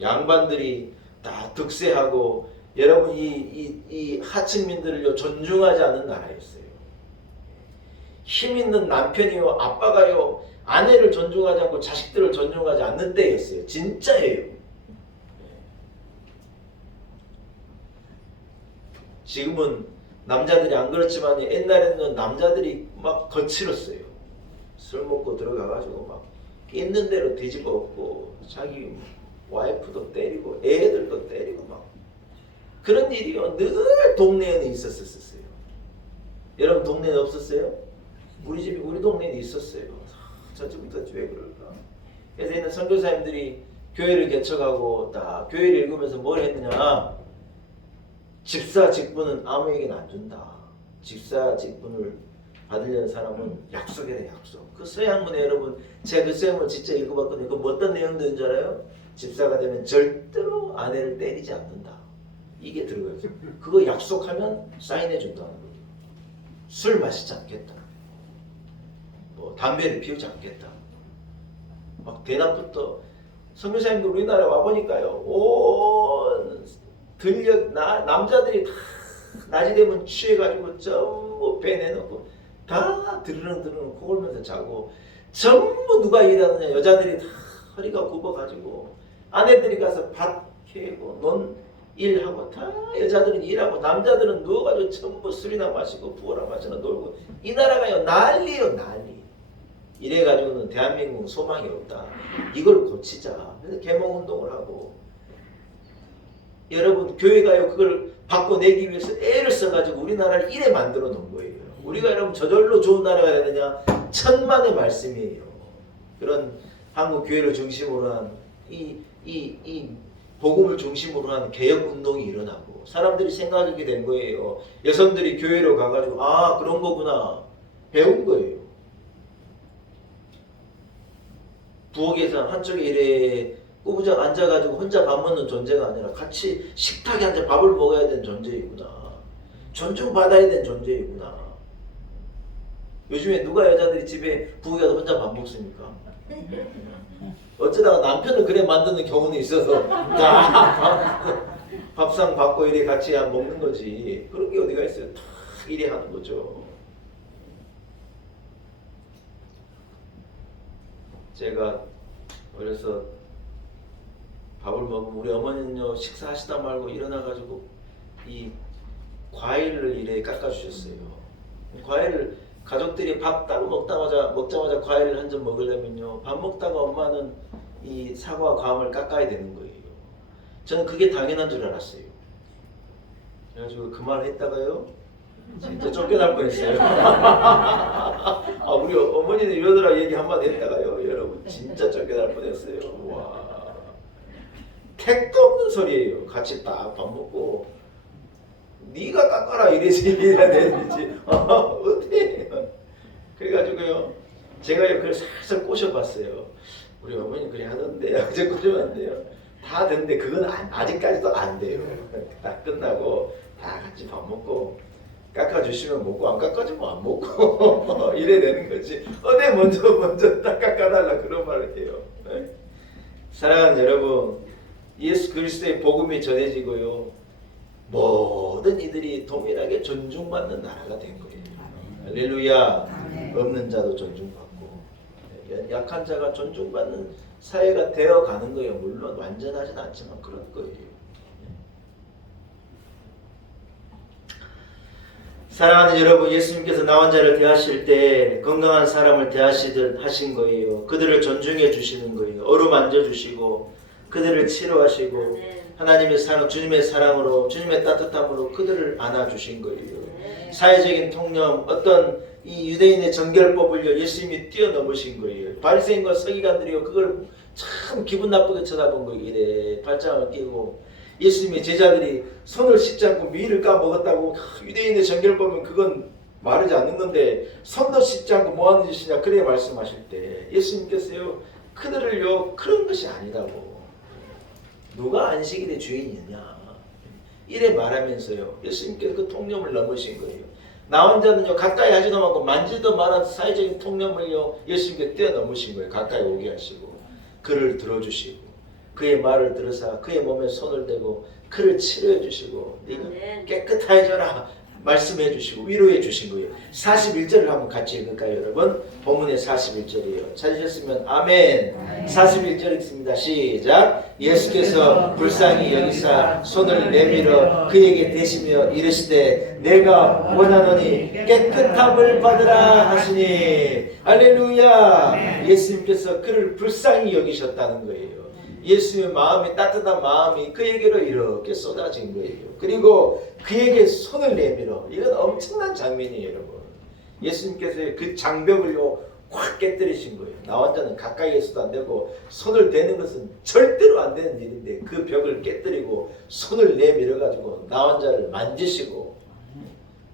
양반들이 다 득세하고 여러분 이 하층민들을요 존중하지 않는 나라였어요. 힘 있는 남편이요 아빠가요 아내를 존중하지 않고 자식들을 존중하지 않는 때였어요. 진짜예요. 지금은 남자들이 안 그렇지만 옛날에는 남자들이 막 거칠었어요. 술 먹고 들어가가지고 막 있는 대로 뒤집어 엎고 자기 와이프도 때리고 애들도 때리고 막 그런 일이요 늘 동네에는 있었어요. 여러분 동네에 없었어요? 우리 동네에 있었어요. 저 집부터 왜 그럴까? 그래서 있는 선교사님들이 교회를 개척하고 다 교회를 읽으면서 뭘 했느냐? 집사 직분은 아무에게나 안 준다. 집사 직분을 받으려는 사람은 약속이래 약속. 그 서양문에 여러분 제가 그 서양문 진짜 읽어봤거든요. 그 어떤 내용들인 줄 알아요? 집사가 되면 절대로 아내를 때리지 않는다. 이게 들어가 있어요. 그거 약속하면 사인해 준다는 거예요. 술 마시지 않겠다. 뭐 담배를 피우지 않겠다. 막 대낮부터 선교사님들 우리나라에 와 보니까요. 온 남자들이 다 낮이 되면 취해가지고 전부 빼내놓고 다 드르렁 코 골면서 자고 전부 누가 일하느냐 여자들이 다 허리가 굽어가지고 아내들이 가서 밭 캐고 논 일하고 다 여자들은 일하고 남자들은 누워가지고 전부 술이나 마시고 부어라 마시나 놀고 이 나라가요 난리요 난리. 이래가지고는 대한민국은 소망이 없다. 이걸 고치자. 그래서 계몽운동을 하고 여러분 교회가요 그걸 바꿔내기 위해서 애를 써가지고 우리나라를 이래 만들어 놓은 거예요. 우리가 여러분 저절로 좋은 나라가 해야 되냐? 천만의 말씀이에요. 그런 한국 교회를 중심으로 한 이 복음을 중심으로 한 개혁 운동이 일어나고 사람들이 생각하게 된 거예요. 여성들이 교회로 가가지고 아 그런 거구나 배운 거예요. 부엌에서 한쪽에 이래 꾸부작 앉아가지고 혼자 밥 먹는 존재가 아니라 같이 식탁에 앉아 밥을 먹어야 되는 존재이구나. 존중받아야 되는 존재이구나. 요즘에 누가 여자들이 집에 부엌에 가서 혼자 밥 먹습니까? 어쩌다가 남편을 그래 만드는 경우는 있어서 밥상 받고 이래 같이 먹는 거지. 그런 게 어디가 있어요. 다 이래 하는 거죠. 제가 어려서 밥을 먹으면 우리 어머니는요 식사하시다 말고 일어나가지고 이 과일을 이래 깎아주셨어요. 과일을 가족들이 밥 따로 먹자마자 과일을 한 점 먹으려면요 밥 먹다가 엄마는 이 사과와 감을 깎아야 되는 거예요. 저는 그게 당연한 줄 알았어요. 그래가지고 그 말을 했다가요 진짜 쫓겨날 뻔했어요. 아, 우리 어머니는 이러더라 얘기 한마디 했다가요 여러분 진짜 쫓겨날 뻔했어요. 와 택도 없는 소리예요. 같이 딱 밥 먹고 네가 깎아라 이래서 얘기해야 되는지 어때? 그래가지고요 제가요 그걸 살살 꼬셔봤어요. 우리 어머니 그래 하던데 어제 꼬시면 안 돼요. 다 됐는데 그건 아직까지도 안 돼요. 다 끝나고 다 같이 밥 먹고 깎아주시면 먹고 안 깎아주면 안 먹고 이래 되는 거지. 내 먼저 딱 깎아달라 그런 말을 해요. 사랑하는 여러분 예수 그리스도의 복음이 전해지고요 모든 이들이 동일하게 존중받는 나라가 된 거예요. 할렐루야. 없는 자도 존중받고 약한 자가 존중받는 사회가 되어가는 거예요. 물론 완전하진 않지만 그런 거예요. 사랑하는 여러분, 예수님께서 나 혼자를 대하실 때 건강한 사람을 대하시듯 하신 거예요. 그들을 존중해 주시는 거예요. 어루만져 주시고 그들을 치료하시고 하나님의 사랑, 주님의 사랑으로 주님의 따뜻함으로 그들을 안아주신 거예요. 사회적인 통념, 어떤 이 유대인의 정결법을요 예수님이 뛰어넘으신 거예요. 바리새인과 서기관들이요 그걸 참 기분 나쁘게 쳐다본 거예요. 이래 발장을 끼고 예수님의 제자들이 손을 씻지 않고 미를 까먹었다고 유대인의 정결법은 그건 말하지 않는 건데 손도 씻지 않고 뭐하는 짓이냐 그래 말씀하실 때 예수님께서요 그들을요 그런 것이 아니라고 누가 안식일의 주인이냐 이래 말하면서요 예수님께서 그 통념을 넘으신 거예요. 나 혼자는요 가까이 하지도 않고 만지도 말한 사회적인 통념을요 예수님께 뛰어넘으신 거예요. 가까이 오게 하시고 그를 들어주시고 그의 말을 들으사 그의 몸에 손을 대고 그를 치료해 주시고 네가 깨끗해져라 말씀해 주시고 위로해 주신 거예요. 41절을 한번 같이 읽을까요 여러분? 본문의 41절이에요. 찾으셨으면 아멘. 41절 읽습니다. 시작. 예수께서 불쌍히 여기사 손을 내밀어 그에게 대시며 이르시되 내가 원하노니 깨끗함을 받으라 하시니 할렐루야. 예수님께서 그를 불쌍히 여기셨다는 거예요. 예수님의 마음이 따뜻한 마음이 그에게로 이렇게 쏟아진 거예요. 그리고 그에게 손을 내밀어 이건 엄청난 장면이에요 여러분. 예수님께서 그 장벽을요 확 깨뜨리신 거예요. 나 혼자는 가까이에서도 안 되고 손을 대는 것은 절대로 안 되는 일인데 그 벽을 깨뜨리고 손을 내밀어 가지고 나 혼자를 만지시고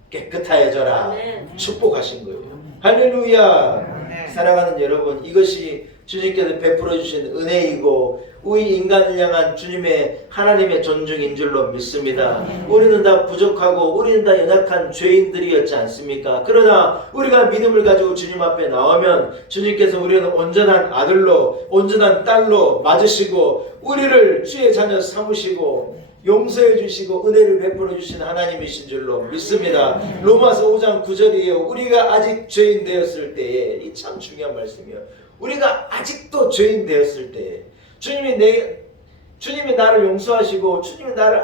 깨끗하여져라 축복하신 거예요. 할렐루야. 사랑하는 여러분 이것이 주님께서 베풀어 주신 은혜이고 우리 인간을 향한 주님의 하나님의 존중인 줄로 믿습니다. 우리는 다 부족하고 우리는 다 연약한 죄인들이었지 않습니까? 그러나 우리가 믿음을 가지고 주님 앞에 나오면 주님께서 우리는 온전한 아들로 온전한 딸로 맞으시고 우리를 주의 자녀 삼으시고 용서해 주시고 은혜를 베풀어 주신 하나님이신 줄로 믿습니다. 로마서 5장 9절이에요. 우리가 아직 죄인 되었을 때에 이 참 중요한 말씀이에요. 우리가 아직도 죄인 되었을 때 주님이 나를 용서하시고 주님이 나를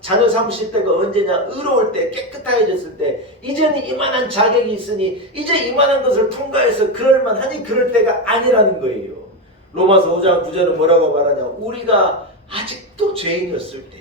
자녀 삼으실 때가 언제냐? 의로울 때 깨끗해졌을 때 이제는 이만한 자격이 있으니 이제 이만한 것을 통과해서 그럴만하니 그럴 때가 아니라는 거예요. 로마서 5장 9절은 뭐라고 말하냐? 우리가 아직도 죄인이었을 때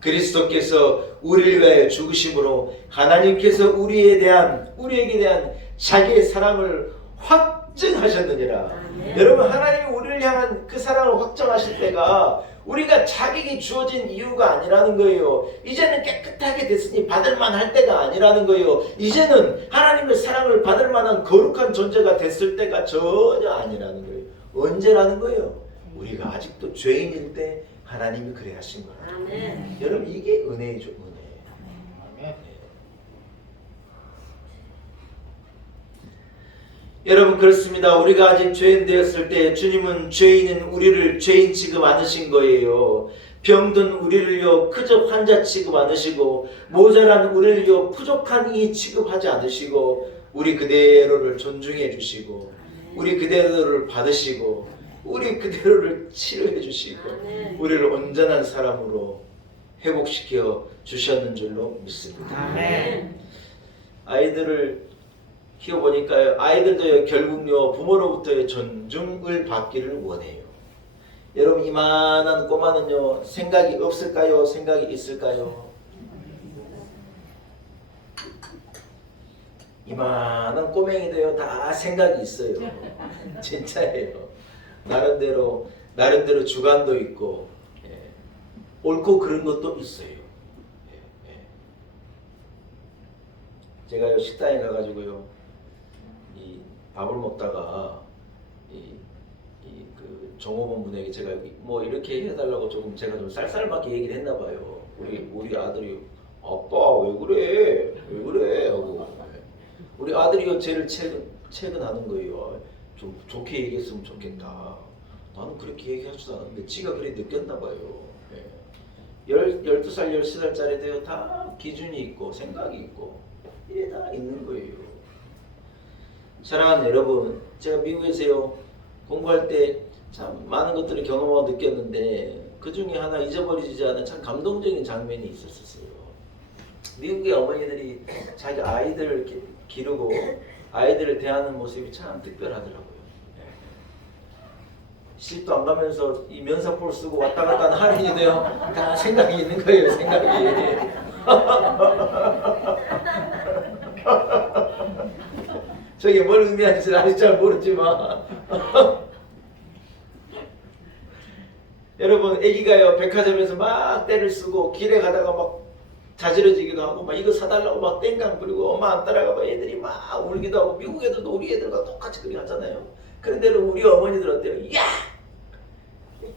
그리스도께서 우리를 위하여 죽으심으로 하나님께서 우리에게 대한 자기의 사랑을 확증하셨느니라. 여러분 하나님이 우리를 향한 그 사랑을 확정하실 때가 우리가 자격이 주어진 이유가 아니라는 거예요. 이제는 깨끗하게 됐으니 받을만 할 때가 아니라는 거예요. 이제는 하나님의 사랑을 받을 만한 거룩한 존재가 됐을 때가 전혀 아니라는 거예요. 언제라는 거예요? 우리가 아직도 죄인일 때 하나님이 그래 하신 거라. 여러분 이게 은혜이죠. 은혜. 여러분 그렇습니다. 우리가 아직 죄인 되었을 때 주님은 죄인인 우리를 죄인 취급 않으신 거예요. 병든 우리를요 그저 환자 취급 않으시고 모자란 우리를요 부족한 이 취급하지 않으시고 우리 그대로를 존중해 주시고 우리 그대로를 받으시고 우리 그대로를 치료해 주시고 우리를 온전한 사람으로 회복시켜 주셨는 줄로 믿습니다. 아멘. 아이들을 키워보니까요 아이들도요 결국요 부모로부터의 존중을 받기를 원해요. 여러분 이만한 꼬마는요 생각이 없을까요? 생각이 있을까요? 이만한 꼬맹이도요 다 생각이 있어요. 진짜예요. 나름대로 주관도 있고 옳고 그른 것도 있어요. 제가요 식당에 가가지고요 이 밥을 먹다가 그 종업원 분에게 제가 뭐 이렇게 해달라고 조금 제가 좀 쌀쌀맞게 얘기를 했나봐요. 우리 아들이 아빠 왜 그래 하고 우리 아들이요 제일 최근 하는 거예요. 좀 좋게 얘기했으면 좋겠다. 나는 그렇게 얘기하지도 않았는데 지가 그래 느꼈나봐요. 12살 13살짜리도요 다 기준이 있고 생각이 있고 이게 다 있는 거예요. 사랑하는 여러분, 제가 미국에서요 공부할 때 참 많은 것들을 경험하고 느꼈는데 그 중에 하나 잊어버리지 않은 참 감동적인 장면이 있었어요. 미국의 어머니들이 자기 아이들을 기르고 아이들을 대하는 모습이 참 특별하더라고요. 시집도 안 가면서 이 면사포를 쓰고 왔다 갔다 하는 할인이 돼요. 다 생각이 있는 거예요. 생각이. 저게 뭘 의미하는지 아직 잘 모르지만 여러분 애기가요 백화점에서 막 떼를 쓰고 길에 가다가 막 자지러지기도 하고 막 이거 사달라고 막 땡깡 부리고 엄마 안 따라가고 애들이 막 울기도 하고 미국 애들도 우리 애들과 똑같이 그렇게 하잖아요. 그런데 우리 어머니들 어때요? 야!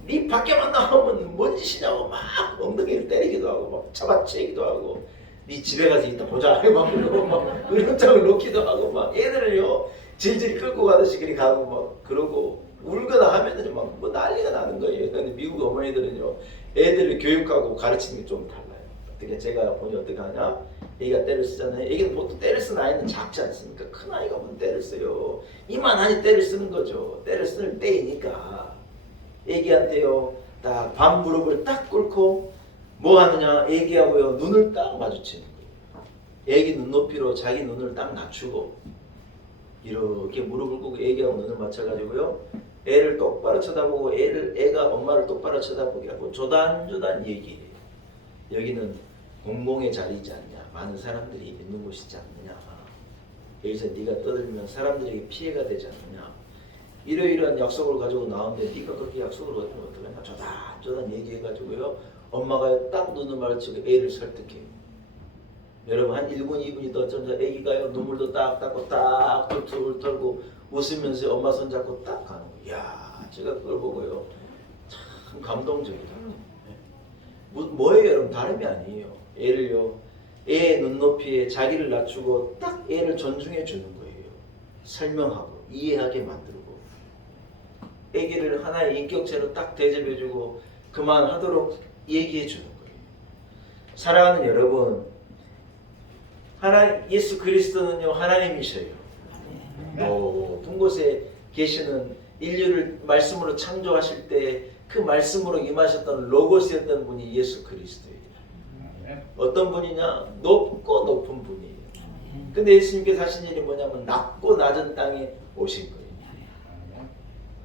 네 밖에만 나오면 뭔 짓이냐고 막 엉덩이를 때리기도 하고 막 잡아채기도 하고 네 집에 가서 이따 보자 막 그러고 막 으름장을 놓기도 하고 막 애들을요 질질 끌고 가듯이 그리 가고 막 그러고 울거나 하면은 막 뭐 난리가 나는 거예요. 근데 미국 어머니들은요 애들을 교육하고 가르치는 게 좀 달라요. 어떻게 제가 보니 어떻게 하냐? 애기가 때를 쓰잖아요. 애기는 보통 때를 쓰는 아이는 작지 않습니까? 큰 아이가 뭐 때를 써요. 이만하니 때를 쓰는 거죠. 때를 쓰는 때이니까 애기한테요 딱 반 무릎을 딱 꿇고 뭐 하느냐? 애기하고요 눈을 딱 마주치는 거예요. 애기 눈높이로 자기 눈을 딱 낮추고 이렇게 무릎을 꿇고 애기하고 눈을 맞춰가지고요 애를 똑바로 쳐다보고 애가 엄마를 똑바로 쳐다보게 하고 조단조단 얘기해요. 여기는 공공의 자리이지 않냐? 많은 사람들이 있는 곳이지 않느냐? 여기서 네가 떠들면 사람들에게 피해가 되지 않느냐? 이러이러한 약속을 가지고 나오는데 네가 그렇게 약속을 어떡하냐? 조단조단 얘기해가지고요 엄마가 딱 눈을 마주치고 애를 설득해요. 여러분 한 1분 2분이 더 전자 애기가요 눈물도 딱 닦고 딱 툴툴 털고 웃으면서 엄마 손 잡고 딱 가는 거예요. 이야 제가 그걸 보고요 참 감동적이다. 뭐예요 여러분? 다름이 아니에요. 애를요 애 눈높이에 자기를 낮추고 딱 애를 존중해 주는 거예요. 설명하고 이해하게 만들고 애기를 하나의 인격체로 딱 대접해 주고 그만하도록 얘기해 주는 거예요. 사랑하는 여러분 예수 그리스도는요 하나님이셔요. 높은 곳에 계시는 인류를 말씀으로 창조하실 때 그 말씀으로 임하셨던 로고스였던 분이 예수 그리스도예요. 어떤 분이냐? 높고 높은 분이에요. 근데 예수님께서 하신 일이 뭐냐면 낮고 낮은 땅에 오신 거예요.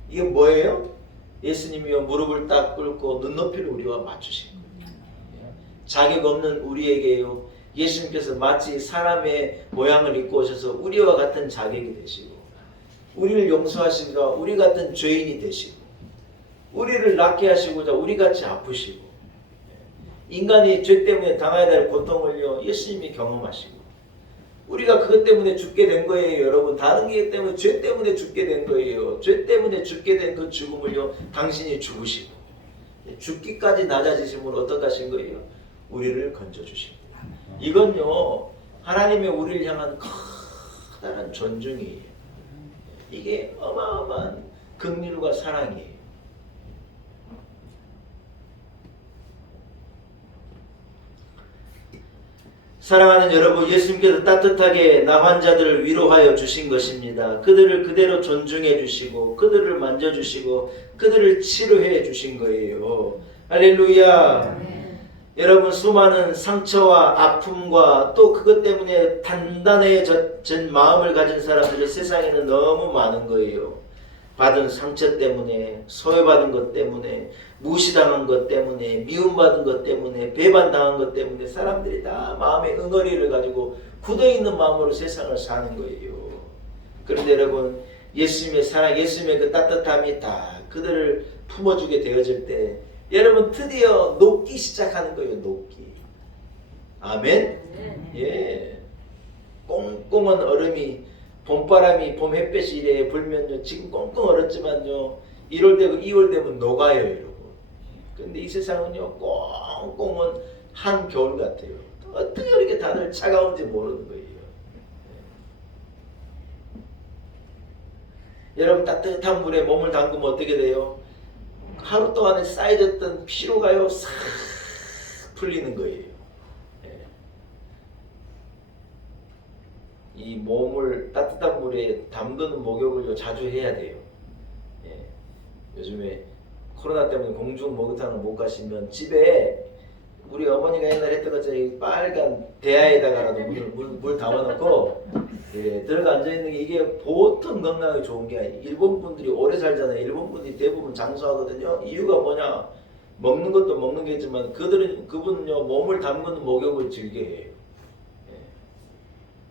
이게 뭐예요? 예수님이요 무릎을 딱 꿇고 눈높이를 우리와 맞추신 거예요. 자격 없는 우리에게요 예수님께서 마치 사람의 모양을 입고 오셔서 우리와 같은 자격이 되시고 우리를 용서하시기가 우리 같은 죄인이 되시고 우리를 낫게 하시고자 우리같이 아프시고 인간이 죄 때문에 당해야 될 고통을요 예수님이 경험하시고 우리가 그것 때문에 죽게 된 거예요. 여러분 다른 게 때문에 죄 때문에 죽게 된 거예요. 죄 때문에 죽게 된 그 죽음을요 당신이 죽으시고 죽기까지 낮아지심으로 어떻게 하신 거예요? 우리를 건져주십니다. 이건요 하나님의 우리를 향한 커다란 존중이에요. 이게 어마어마한 긍휼과 사랑이에요. 사랑하는 여러분, 예수님께서 따뜻하게 나 환자들을 위로하여 주신 것입니다. 그들을 그대로 존중해 주시고 그들을 만져주시고 그들을 치료해 주신 거예요. 할렐루야. 여러분 수많은 상처와 아픔과 또 그것 때문에 단단해진 마음을 가진 사람들이 세상에는 너무 많은 거예요. 받은 상처 때문에, 소외받은 것 때문에, 무시당한 것 때문에, 미움받은 것 때문에, 배반당한 것 때문에 사람들이 다 마음의 응어리를 가지고 굳어있는 마음으로 세상을 사는 거예요. 그런데 여러분 예수님의 사랑, 예수님의 그 따뜻함이 다 그들을 품어주게 되어질 때 여러분 드디어 녹기 시작하는 거예요. 녹기. 아멘. 예. 꽁꽁한 얼음이 봄바람이 봄 햇볕이 이래 불면요 지금 꽁꽁 얼었지만요 1월 되고 2월 되면 녹아요 여러분. 근데 이 세상은요 꽁꽁한 한겨울 같아요. 어떻게 이렇게 다들 차가운지 모르는 거예요. 여러분 따뜻한 물에 몸을 담그면 어떻게 돼요? 하루 동안에 쌓여졌던 피로가요 싹 풀리는 거예요. 이 몸을 따뜻한 물에 담그는 목욕을 자주 해야 돼요. 요즘에 코로나 때문에 공중 목욕탕을 못 가시면 집에 우리 어머니가 옛날에 했던 것처럼 빨간 대야에다가라도 물 담아놓고 들어가 앉아있는 게 이게 보통 건강에 좋은 게 아니에요. 일본 분들이 오래 살잖아요. 일본 분들이 대부분 장수하거든요. 이유가 뭐냐? 먹는 것도 먹는 게지만 그분은요 몸을 담그는 목욕을 즐겨해요.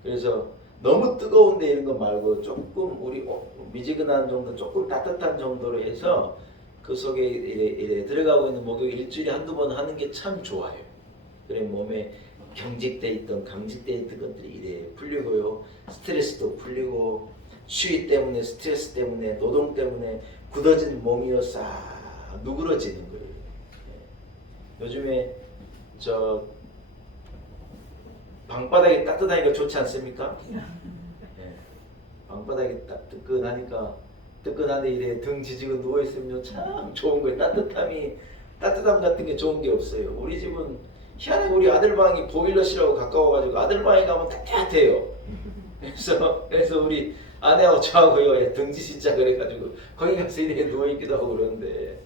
그래서 너무 뜨거운데 이런 거 말고 조금 우리 미지근한 정도, 조금 따뜻한 정도로 해서 그 속에 이래 들어가고 있는 목욕 일주일에 한두 번 하는 게 참 좋아요. 그래 몸에 경직돼 있던 강직돼 있던 것들이 이래 풀리고요. 스트레스도 풀리고 추위 때문에 스트레스 때문에 노동 때문에 굳어진 몸이요 싹 누그러지는 거예요. 요즘에 저 방바닥이 따뜻하니까 좋지 않습니까? 방바닥이 딱 뜨끈한데 이래 등 지지고 누워 있으면 참 좋은 거예요. 따뜻함 같은 게 좋은 게 없어요. 우리 집은 희한하게 우리 아들 방이 보일러실하고 가까워가지고 아들 방에 가면 따뜻해요. 그래서 우리 아내하고 저하고 등지시자 그래가지고 거기 가서 이렇게 누워 있기도 하고 그러는데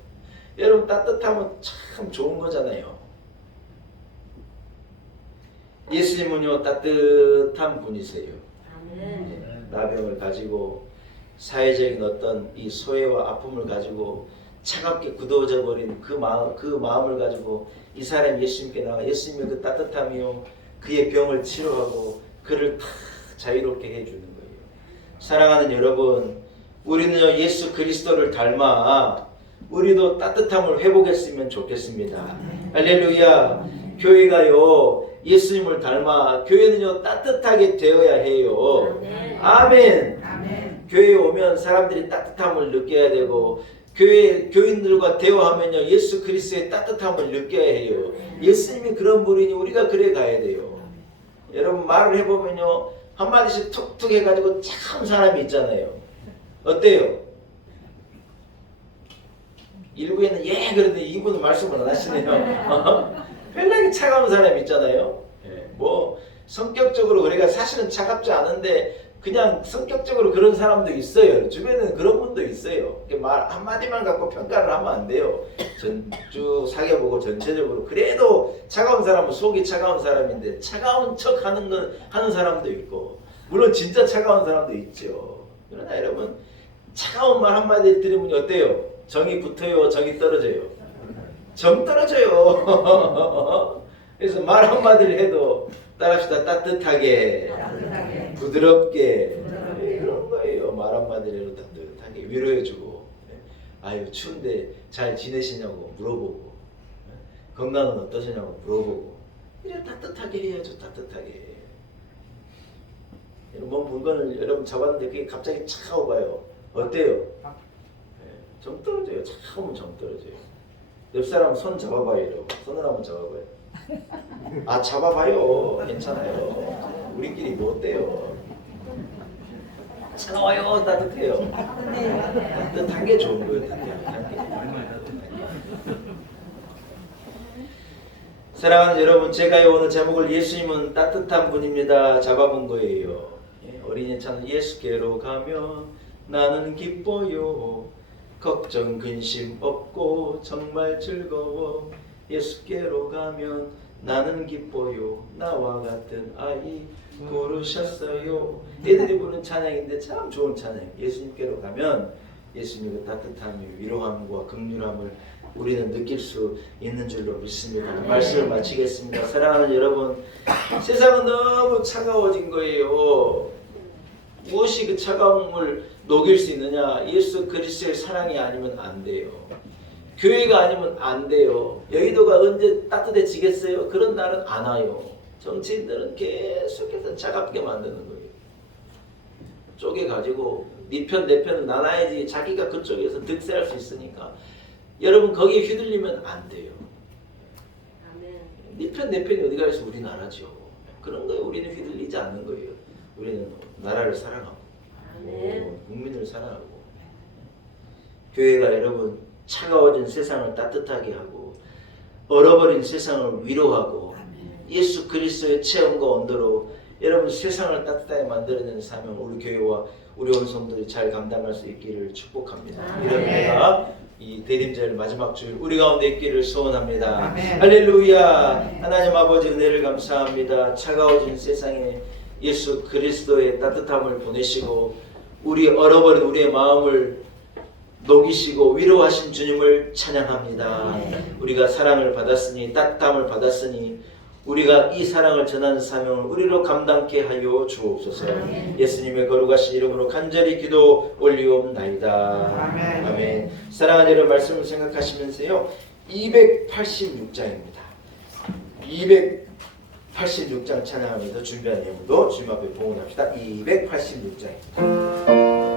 여러분 따뜻하면 참 좋은 거잖아요. 예수님은요 따뜻한 분이세요. 나병을 가지고 사회적인 어떤 이 소외와 아픔을 가지고 차갑게 굳어져 버린 그 마음을 가지고 이 사람이 예수님께 나가 예수님의 그 따뜻함이요 그의 병을 치료하고 그를 다 자유롭게 해주는 거예요. 사랑하는 여러분, 우리는요 예수 그리스도를 닮아 우리도 따뜻함을 회복했으면 좋겠습니다. 할렐루야. 교회가요 예수님을 닮아 교회는요 따뜻하게 되어야 해요. 아멘. 교회에 오면 사람들이 따뜻함을 느껴야 되고 교인들과 대화하면요 예수 그리스도의 따뜻함을 느껴야 해요. 예수님이 그런 분이니 우리가 그래 가야 돼요. 여러분 말을 해보면요 한마디씩 툭툭 해가지고 참 사람이 있잖아요. 어때요? 일부에는 예 그런데 이분은 말씀을 안 하시네요. 편하게 차가운 사람이 있잖아요. 뭐 성격적으로 그래가 사실은 차갑지 않은데 그냥 성격적으로 그런 사람도 있어요. 주변에는 그런 분도 있어요. 말 한마디만 갖고 평가를 하면 안 돼요. 쭉 사귀어보고 전체적으로 그래도 차가운 사람은 속이 차가운 사람인데 차가운 척 하는 사람도 있고 물론 진짜 차가운 사람도 있죠. 그러나 여러분 차가운 말 한마디 들으면 어때요? 정이 붙어요? 정이 떨어져요? 정 떨어져요. 그래서 말 한마디를 해도 따라합시다. 따뜻하게 부드럽게 그런 거예요. 말 한마디를 해도 따뜻하게 위로해주고 아유 추운데 잘 지내시냐고 물어보고 건강은 어떠시냐고 물어보고 이래 따뜻하게 해야죠. 따뜻하게. 뭔 물건을 여러분 잡았는데 그게 갑자기 차가워 봐요. 어때요? 정 떨어져요. 차가우면 정 떨어져요. 옆 사람 손 잡아봐요. 여러분. 손을 한번 잡아봐요. 아 잡아봐요. 괜찮아요. 우리끼리 뭐 어때요? 차가워요. 따뜻해요. 따뜻한 게 좋은 거예요. 따뜻한 게. 사랑하는 여러분, 제가 오늘 제목을 예수님은 따뜻한 분입니다. 잡아본 거예요. 어린이 찬 예수께로 가면 나는 기뻐요. 걱정 근심 없고 정말 즐거워. 예수께로 가면 나는 기뻐요. 나와 같은 아이 부르셨어요. 애들이 부르는 찬양인데 참 좋은 찬양. 예수님께로 가면 예수님의 따뜻함이 위로함과 긍휼함을 우리는 느낄 수 있는 줄로 믿습니다. 말씀을 마치겠습니다. 사랑하는 여러분, 세상은 너무 차가워진 거예요. 무엇이 그 차가움을 녹일 수 있느냐? 예수 그리스도의 사랑이 아니면 안 돼요. 교회가 아니면 안 돼요. 여의도가 언제 따뜻해지겠어요? 그런 날은 안 와요. 정치인들은 계속해서 차갑게 만드는 거예요. 쪼개가지고 네 편 내 편은 나눠야지 자기가 그쪽에서 득세할 수 있으니까 여러분 거기에 휘둘리면 안 돼요. 네 편 내 편이 어디가 있어? 우리나라죠. 그런 거에 우리는 휘둘리지 않는 거예요. 우리는 나라를 사랑하고 국민을 사랑하고 교회가 여러분 차가워진 세상을 따뜻하게 하고 얼어버린 세상을 위로하고 예수 그리스도의 체험과 온도로 여러분 세상을 따뜻하게 만들어내는 사명을 우리 교회와 우리 온 성도들이 잘 감당할 수 있기를 축복합니다. 이런 때가 이 대림절 마지막 주일 우리 가운데 있기를 소원합니다. 할렐루야. 하나님 아버지 은혜를 감사합니다. 차가워진 세상에 예수 그리스도의 따뜻함을 보내시고 우리 얼어버린 우리의 마음을 녹이시고 위로하신 주님을 찬양합니다. 우리가 사랑을 받았으니 따뜻함을 받았으니 우리가 이 사랑을 전하는 사명을 우리로 감당케 하여 주옵소서. 예수님의 거룩하신 이름으로 간절히 기도 올리옵나이다. 아멘. 아멘. 사랑하는 여러분, 말씀을 생각하시면서요, 286장입니다. 286장 찬양하면서 준비한 예물도 주님 앞에 봉헌합시다. 286장입니다.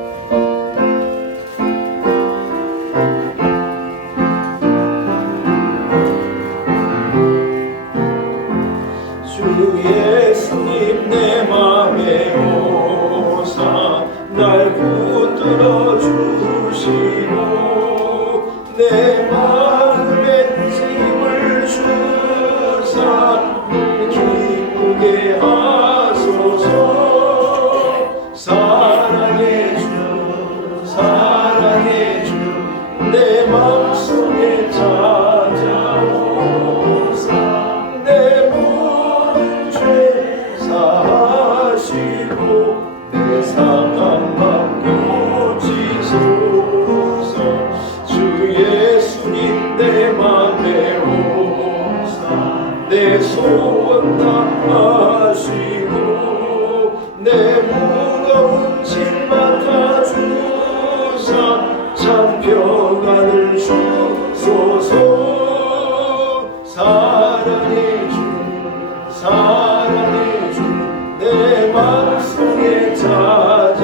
예수님 내 맘에 오사 날 붙들어 주시고 내 마음에 힘을 주사 기쁘게 하소서. 사랑해 주 내 마음속에 찾아오사 내 사하시고 내 상한 맘 고치소서. 주 예수님 내 맘에 오사 내 소원 다 하시고 내 무거운 짐 맡아주사 참 평안을 주소서. 사랑해 주 내 맘속에 찾아오사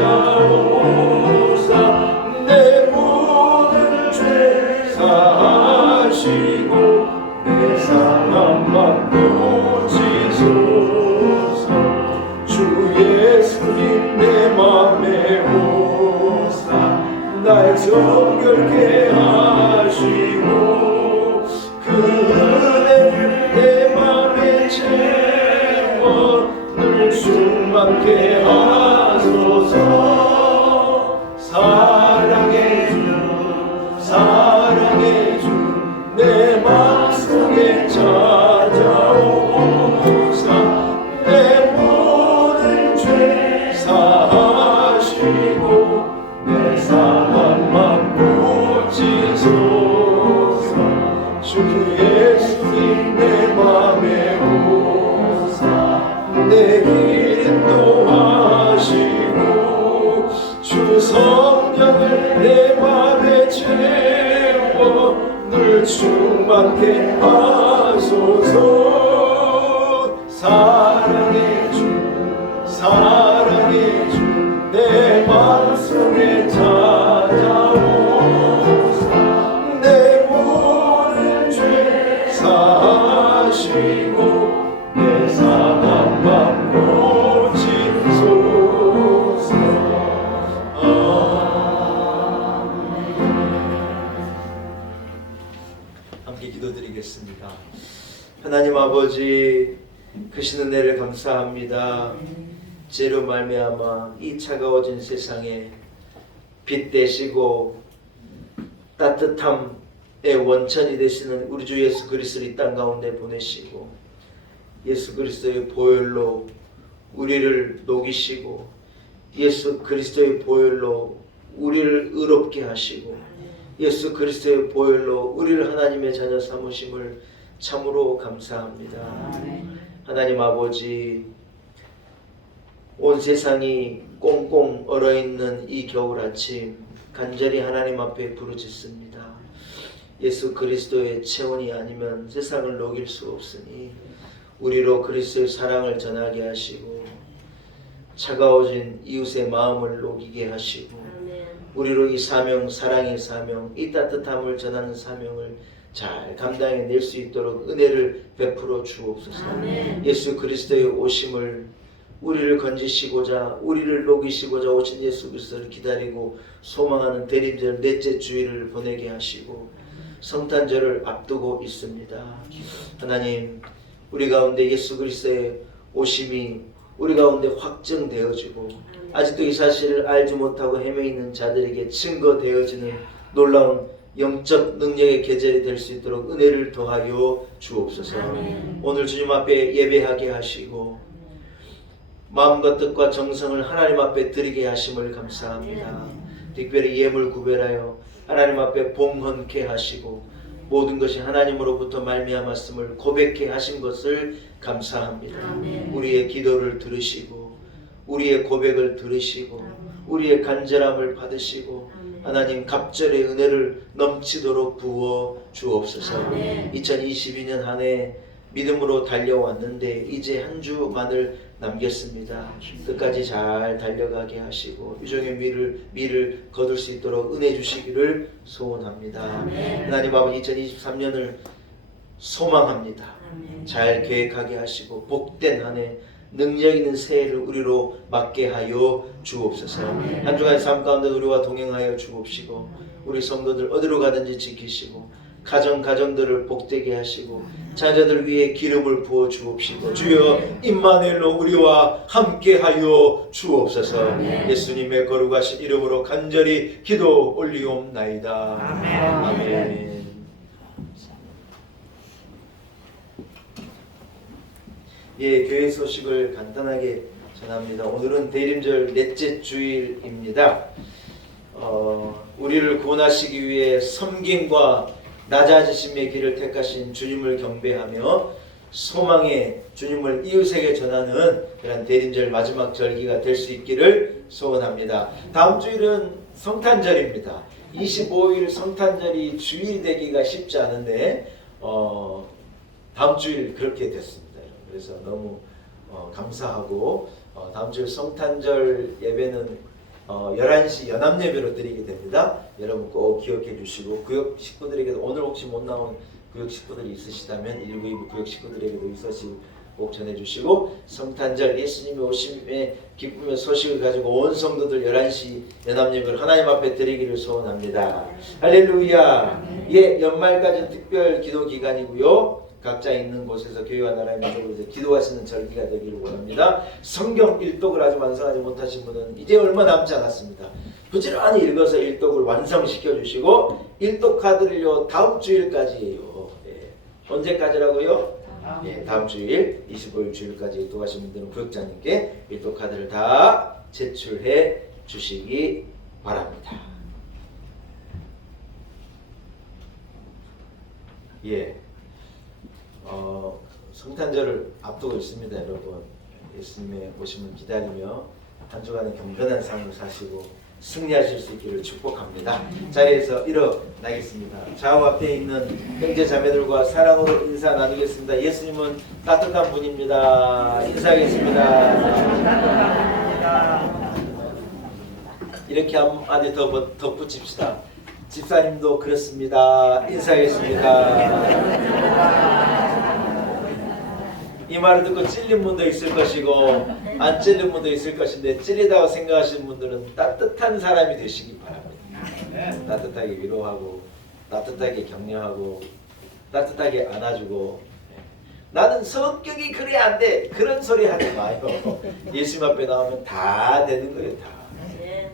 내 모든 죄 사하시고 내 상한 맘 고치소서. 주 예수님 내 맘에 오사 날 정결케 하시고 그 은혜를 내 맘에 채워 늘 충만케 하소서. 사랑해 주 내 맘속에 찾아오사 내 모든 죄 사하시고 내 상한 맘 고치소서. 주 예수님 내 맘에 오사 내 길 인도하시고 주 성령을 내 맘에 채워 늘 충만케 하소서. 사랑해 주 내 맘속에 찾아오사 내 모든 죄 사하시고 내 상한 맘 고치소서. 함께 기도드리겠습니다. 하나님 아버지, 크신 은혜를 감사합니다. 죄로 말미암아 이 차가워진 세상에 빛 되시고 따뜻함의 원천이 되시는 우리 주 예수 그리스도를 이 땅 가운데 보내시고 예수 그리스도의 보혈로 우리를 녹이시고 예수 그리스도의 보혈로 우리를 의롭게 하시고 예수 그리스도의 보혈로 우리를 하나님의 자녀 삼으심을 참으로 감사합니다. 하나님 아버지, 온 세상이 꽁꽁 얼어있는 이 겨울 아침 간절히 하나님 앞에 부르짖습니다. 예수 그리스도의 체온이 아니면 세상을 녹일 수 없으니 우리로 그리스도의 사랑을 전하게 하시고 차가워진 이웃의 마음을 녹이게 하시고 우리로 이 사명, 사랑의 사명, 이 따뜻함을 전하는 사명을 잘 감당해낼 수 있도록 은혜를 베풀어 주옵소서. 예수 그리스도의 오심을 우리를 건지시고자 우리를 녹이시고자 오신 예수 그리스도를 기다리고 소망하는 대림절 넷째 주일을 보내게 하시고 성탄절을 앞두고 있습니다. 하나님, 우리 가운데 예수 그리스도의 오심이 우리 가운데 확증되어지고 아직도 이 사실을 알지 못하고 헤매있는 자들에게 증거되어지는 놀라운 영적 능력의 계절이 될 수 있도록 은혜를 더하여 주옵소서. 오늘 주님 앞에 예배하게 하시고 마음과 뜻과 정성을 하나님 앞에 드리게 하심을 감사합니다. 특별히 예물 구별하여 하나님 앞에 봉헌케 하시고 모든 것이 하나님으로부터 말미암았음을 고백해 하신 것을 감사합니다. 우리의 기도를 들으시고 우리의 고백을 들으시고 우리의 간절함을 받으시고 하나님 갑절의 은혜를 넘치도록 부어 주옵소서. 2022년 한 해 믿음으로 달려왔는데 이제 한 주만을 남겼습니다. 끝까지 잘 달려가게 하시고 유종의 미를 거둘 수 있도록 은혜 주시기를 소원합니다. 하나님 아버지 2023년을 소망합니다. 잘 계획하게 하시고 복된 한 해 능력 있는 새해를 우리로 맞게 하여 주옵소서. 한 주간의 삶 가운데 우리와 동행하여 주옵시고 우리 성도들 어디로 가든지 지키시고 가정들을 복되게 하시고 자녀들 위에 기름을 부어 주옵시고 주여 임마누엘로 우리와 함께하여 주옵소서. 예수님의 거룩하신 이름으로 간절히 기도 올리옵나이다. 아멘. 예, 교회 소식을 간단하게 전합니다. 오늘은 대림절 넷째 주일입니다. 우리를 구원하시기 위해 섬김과 낮아지심의 길을 택하신 주님을 경배하며 소망의 주님을 이웃에게 전하는 그런 대림절 마지막 절기가 될 수 있기를 소원합니다. 다음 주일은 성탄절입니다. 25일 성탄절이 주일이 되기가 쉽지 않은데 다음 주일 그렇게 됐습니다. 그래서 너무 감사하고 다음 주일 성탄절 예배는 11시 연합예배로 드리게 됩니다. 여러분 꼭 기억해 주시고 구역 식구들에게도 오늘 혹시 못 나온 구역 식구들이 있으시다면 192 구역 식구들에게도 이 소식 꼭 전해주시고 성탄절 예수님의 오심의 기쁨의 소식을 가지고 온 성도들 11시 연합예배를 하나님 앞에 드리기를 소원합니다. 할렐루야. 예, 연말까지는 특별 기도 기간이고요. 각자 있는 곳에서 교회와 나라의 민족을 기도하시는 절기가 되기를 원합니다. 성경 일독을 아직 완성하지 못하신 분은 이제 얼마 남지 않았습니다. 부지런히 읽어서 일독을 완성시켜 주시고 일독 카드를요 다음 주일까지예요. 예. 언제까지라고요? 예, 다음 주일 25일 주일까지 일독하신 분들은 구역장님께 일독 카드를 다 제출해 주시기 바랍니다. 예. 성탄절을 앞두고 있습니다. 여러분 예수님의 오심을 기다리며 한 주간의 경건한 삶을 사시고 승리하실 수 있기를 축복합니다. 자리에서 일어나겠습니다. 좌우 앞에 있는 형제 자매들과 사랑으로 인사 나누겠습니다. 예수님은 따뜻한 분입니다. 인사하겠습니다. 이렇게 한마디 더 덧붙입시다. 집사님도 그렇습니다. 인사하겠습니다. 이 말을 듣고 찔린 분도 있을 것이고 안 찔린 분도 있을 것인데 찔리다고 생각하시는 분들은 따뜻한 사람이 되시기 바랍니다. 따뜻하게 위로하고 따뜻하게 격려하고 따뜻하게 안아주고 나는 성격이 그래 안 돼 그런 소리 하지 마요. 예수님 앞에 나오면 다 되는 거예요. 다.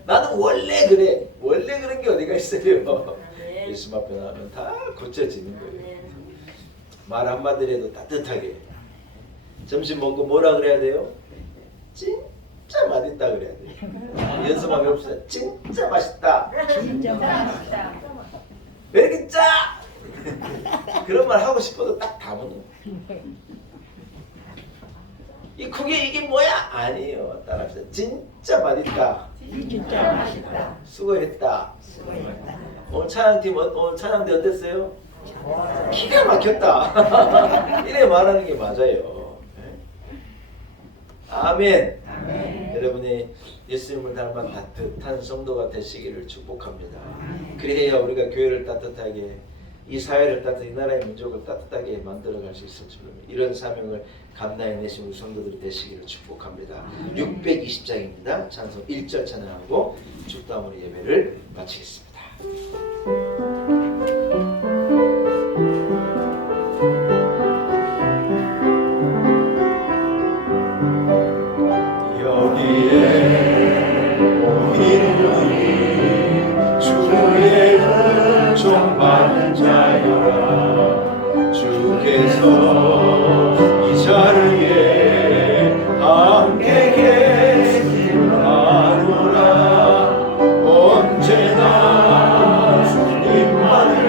나는 원래 그래 원래 그런 게 어디가 있어요. 예수님 앞에 나오면 다 고쳐지는 거예요. 말 한마디라도 따뜻하게 점심 먹고 뭐라 그래야 돼요? 진짜 맛있다 그래야 돼요. 연습 한번 해봅시다. 진짜 맛있다. 진짜 맛있다. 왜 이렇게 짜? 그런 말 하고 싶어도 딱 담으는 이 그게 이게 뭐야? 아니에요. 따라합시다. 진짜 맛있다. 진짜 맛있다. 수고했다. 수고했다. 오늘 찬양팀 오늘 찬양대 어땠어요? 기가 막혔다. 이래 말하는 게 맞아요. 아멘. 아멘. 여러분이 예수님을 닮은 따뜻한 성도가 되시기를 축복합니다. 그래야 우리가 교회를 따뜻하게 이 사회를 따뜻하게 이 나라의 민족을 따뜻하게 만들어갈 수 있을 줄로 이런 사명을 감당해 내신 우리 성도들이 되시기를 축복합니다. 620장입니다. 찬송 1절 찬양하고 축도함으로 예배를 마치겠습니다. 받은 자여라 주께서 이 자리에 함께 계시노라 언제나 주님만을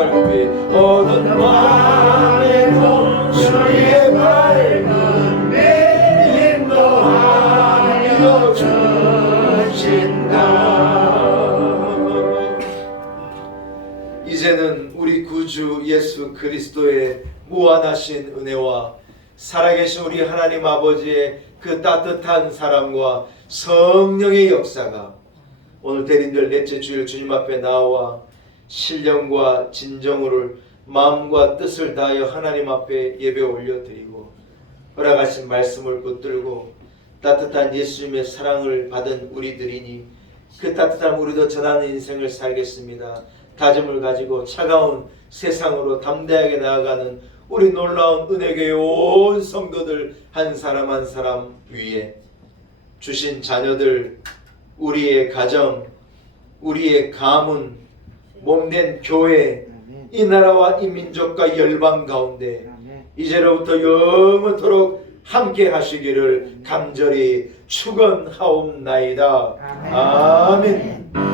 갈비 어두운 밤에도 주의 밝은 내 인도하여 주신다. 이제는 우리 구주 예수 그리스도의 무한하신 은혜와 살아계신 우리 하나님 아버지의 그 따뜻한 사랑과 성령의 역사가 오늘 대림절 넷째 주일 주님 앞에 나와 신령과 진정으로 마음과 뜻을 다하여 하나님 앞에 예배 올려드리고 허락하신 말씀을 붙들고 따뜻한 예수님의 사랑을 받은 우리들이니 그 따뜻한 우리도 전하는 인생을 살겠습니다. 다짐을 가지고 차가운 세상으로 담대하게 나아가는 우리 놀라운 은혜교회 온 성도들 한 사람 한 사람 위에 주신 자녀들, 우리의 가정, 우리의 가문, 몸된 교회, 이 나라와 이 민족과 열방 가운데 이제로부터 영원토록 함께 하시기를 간절히 축원하옵나이다. 아멘.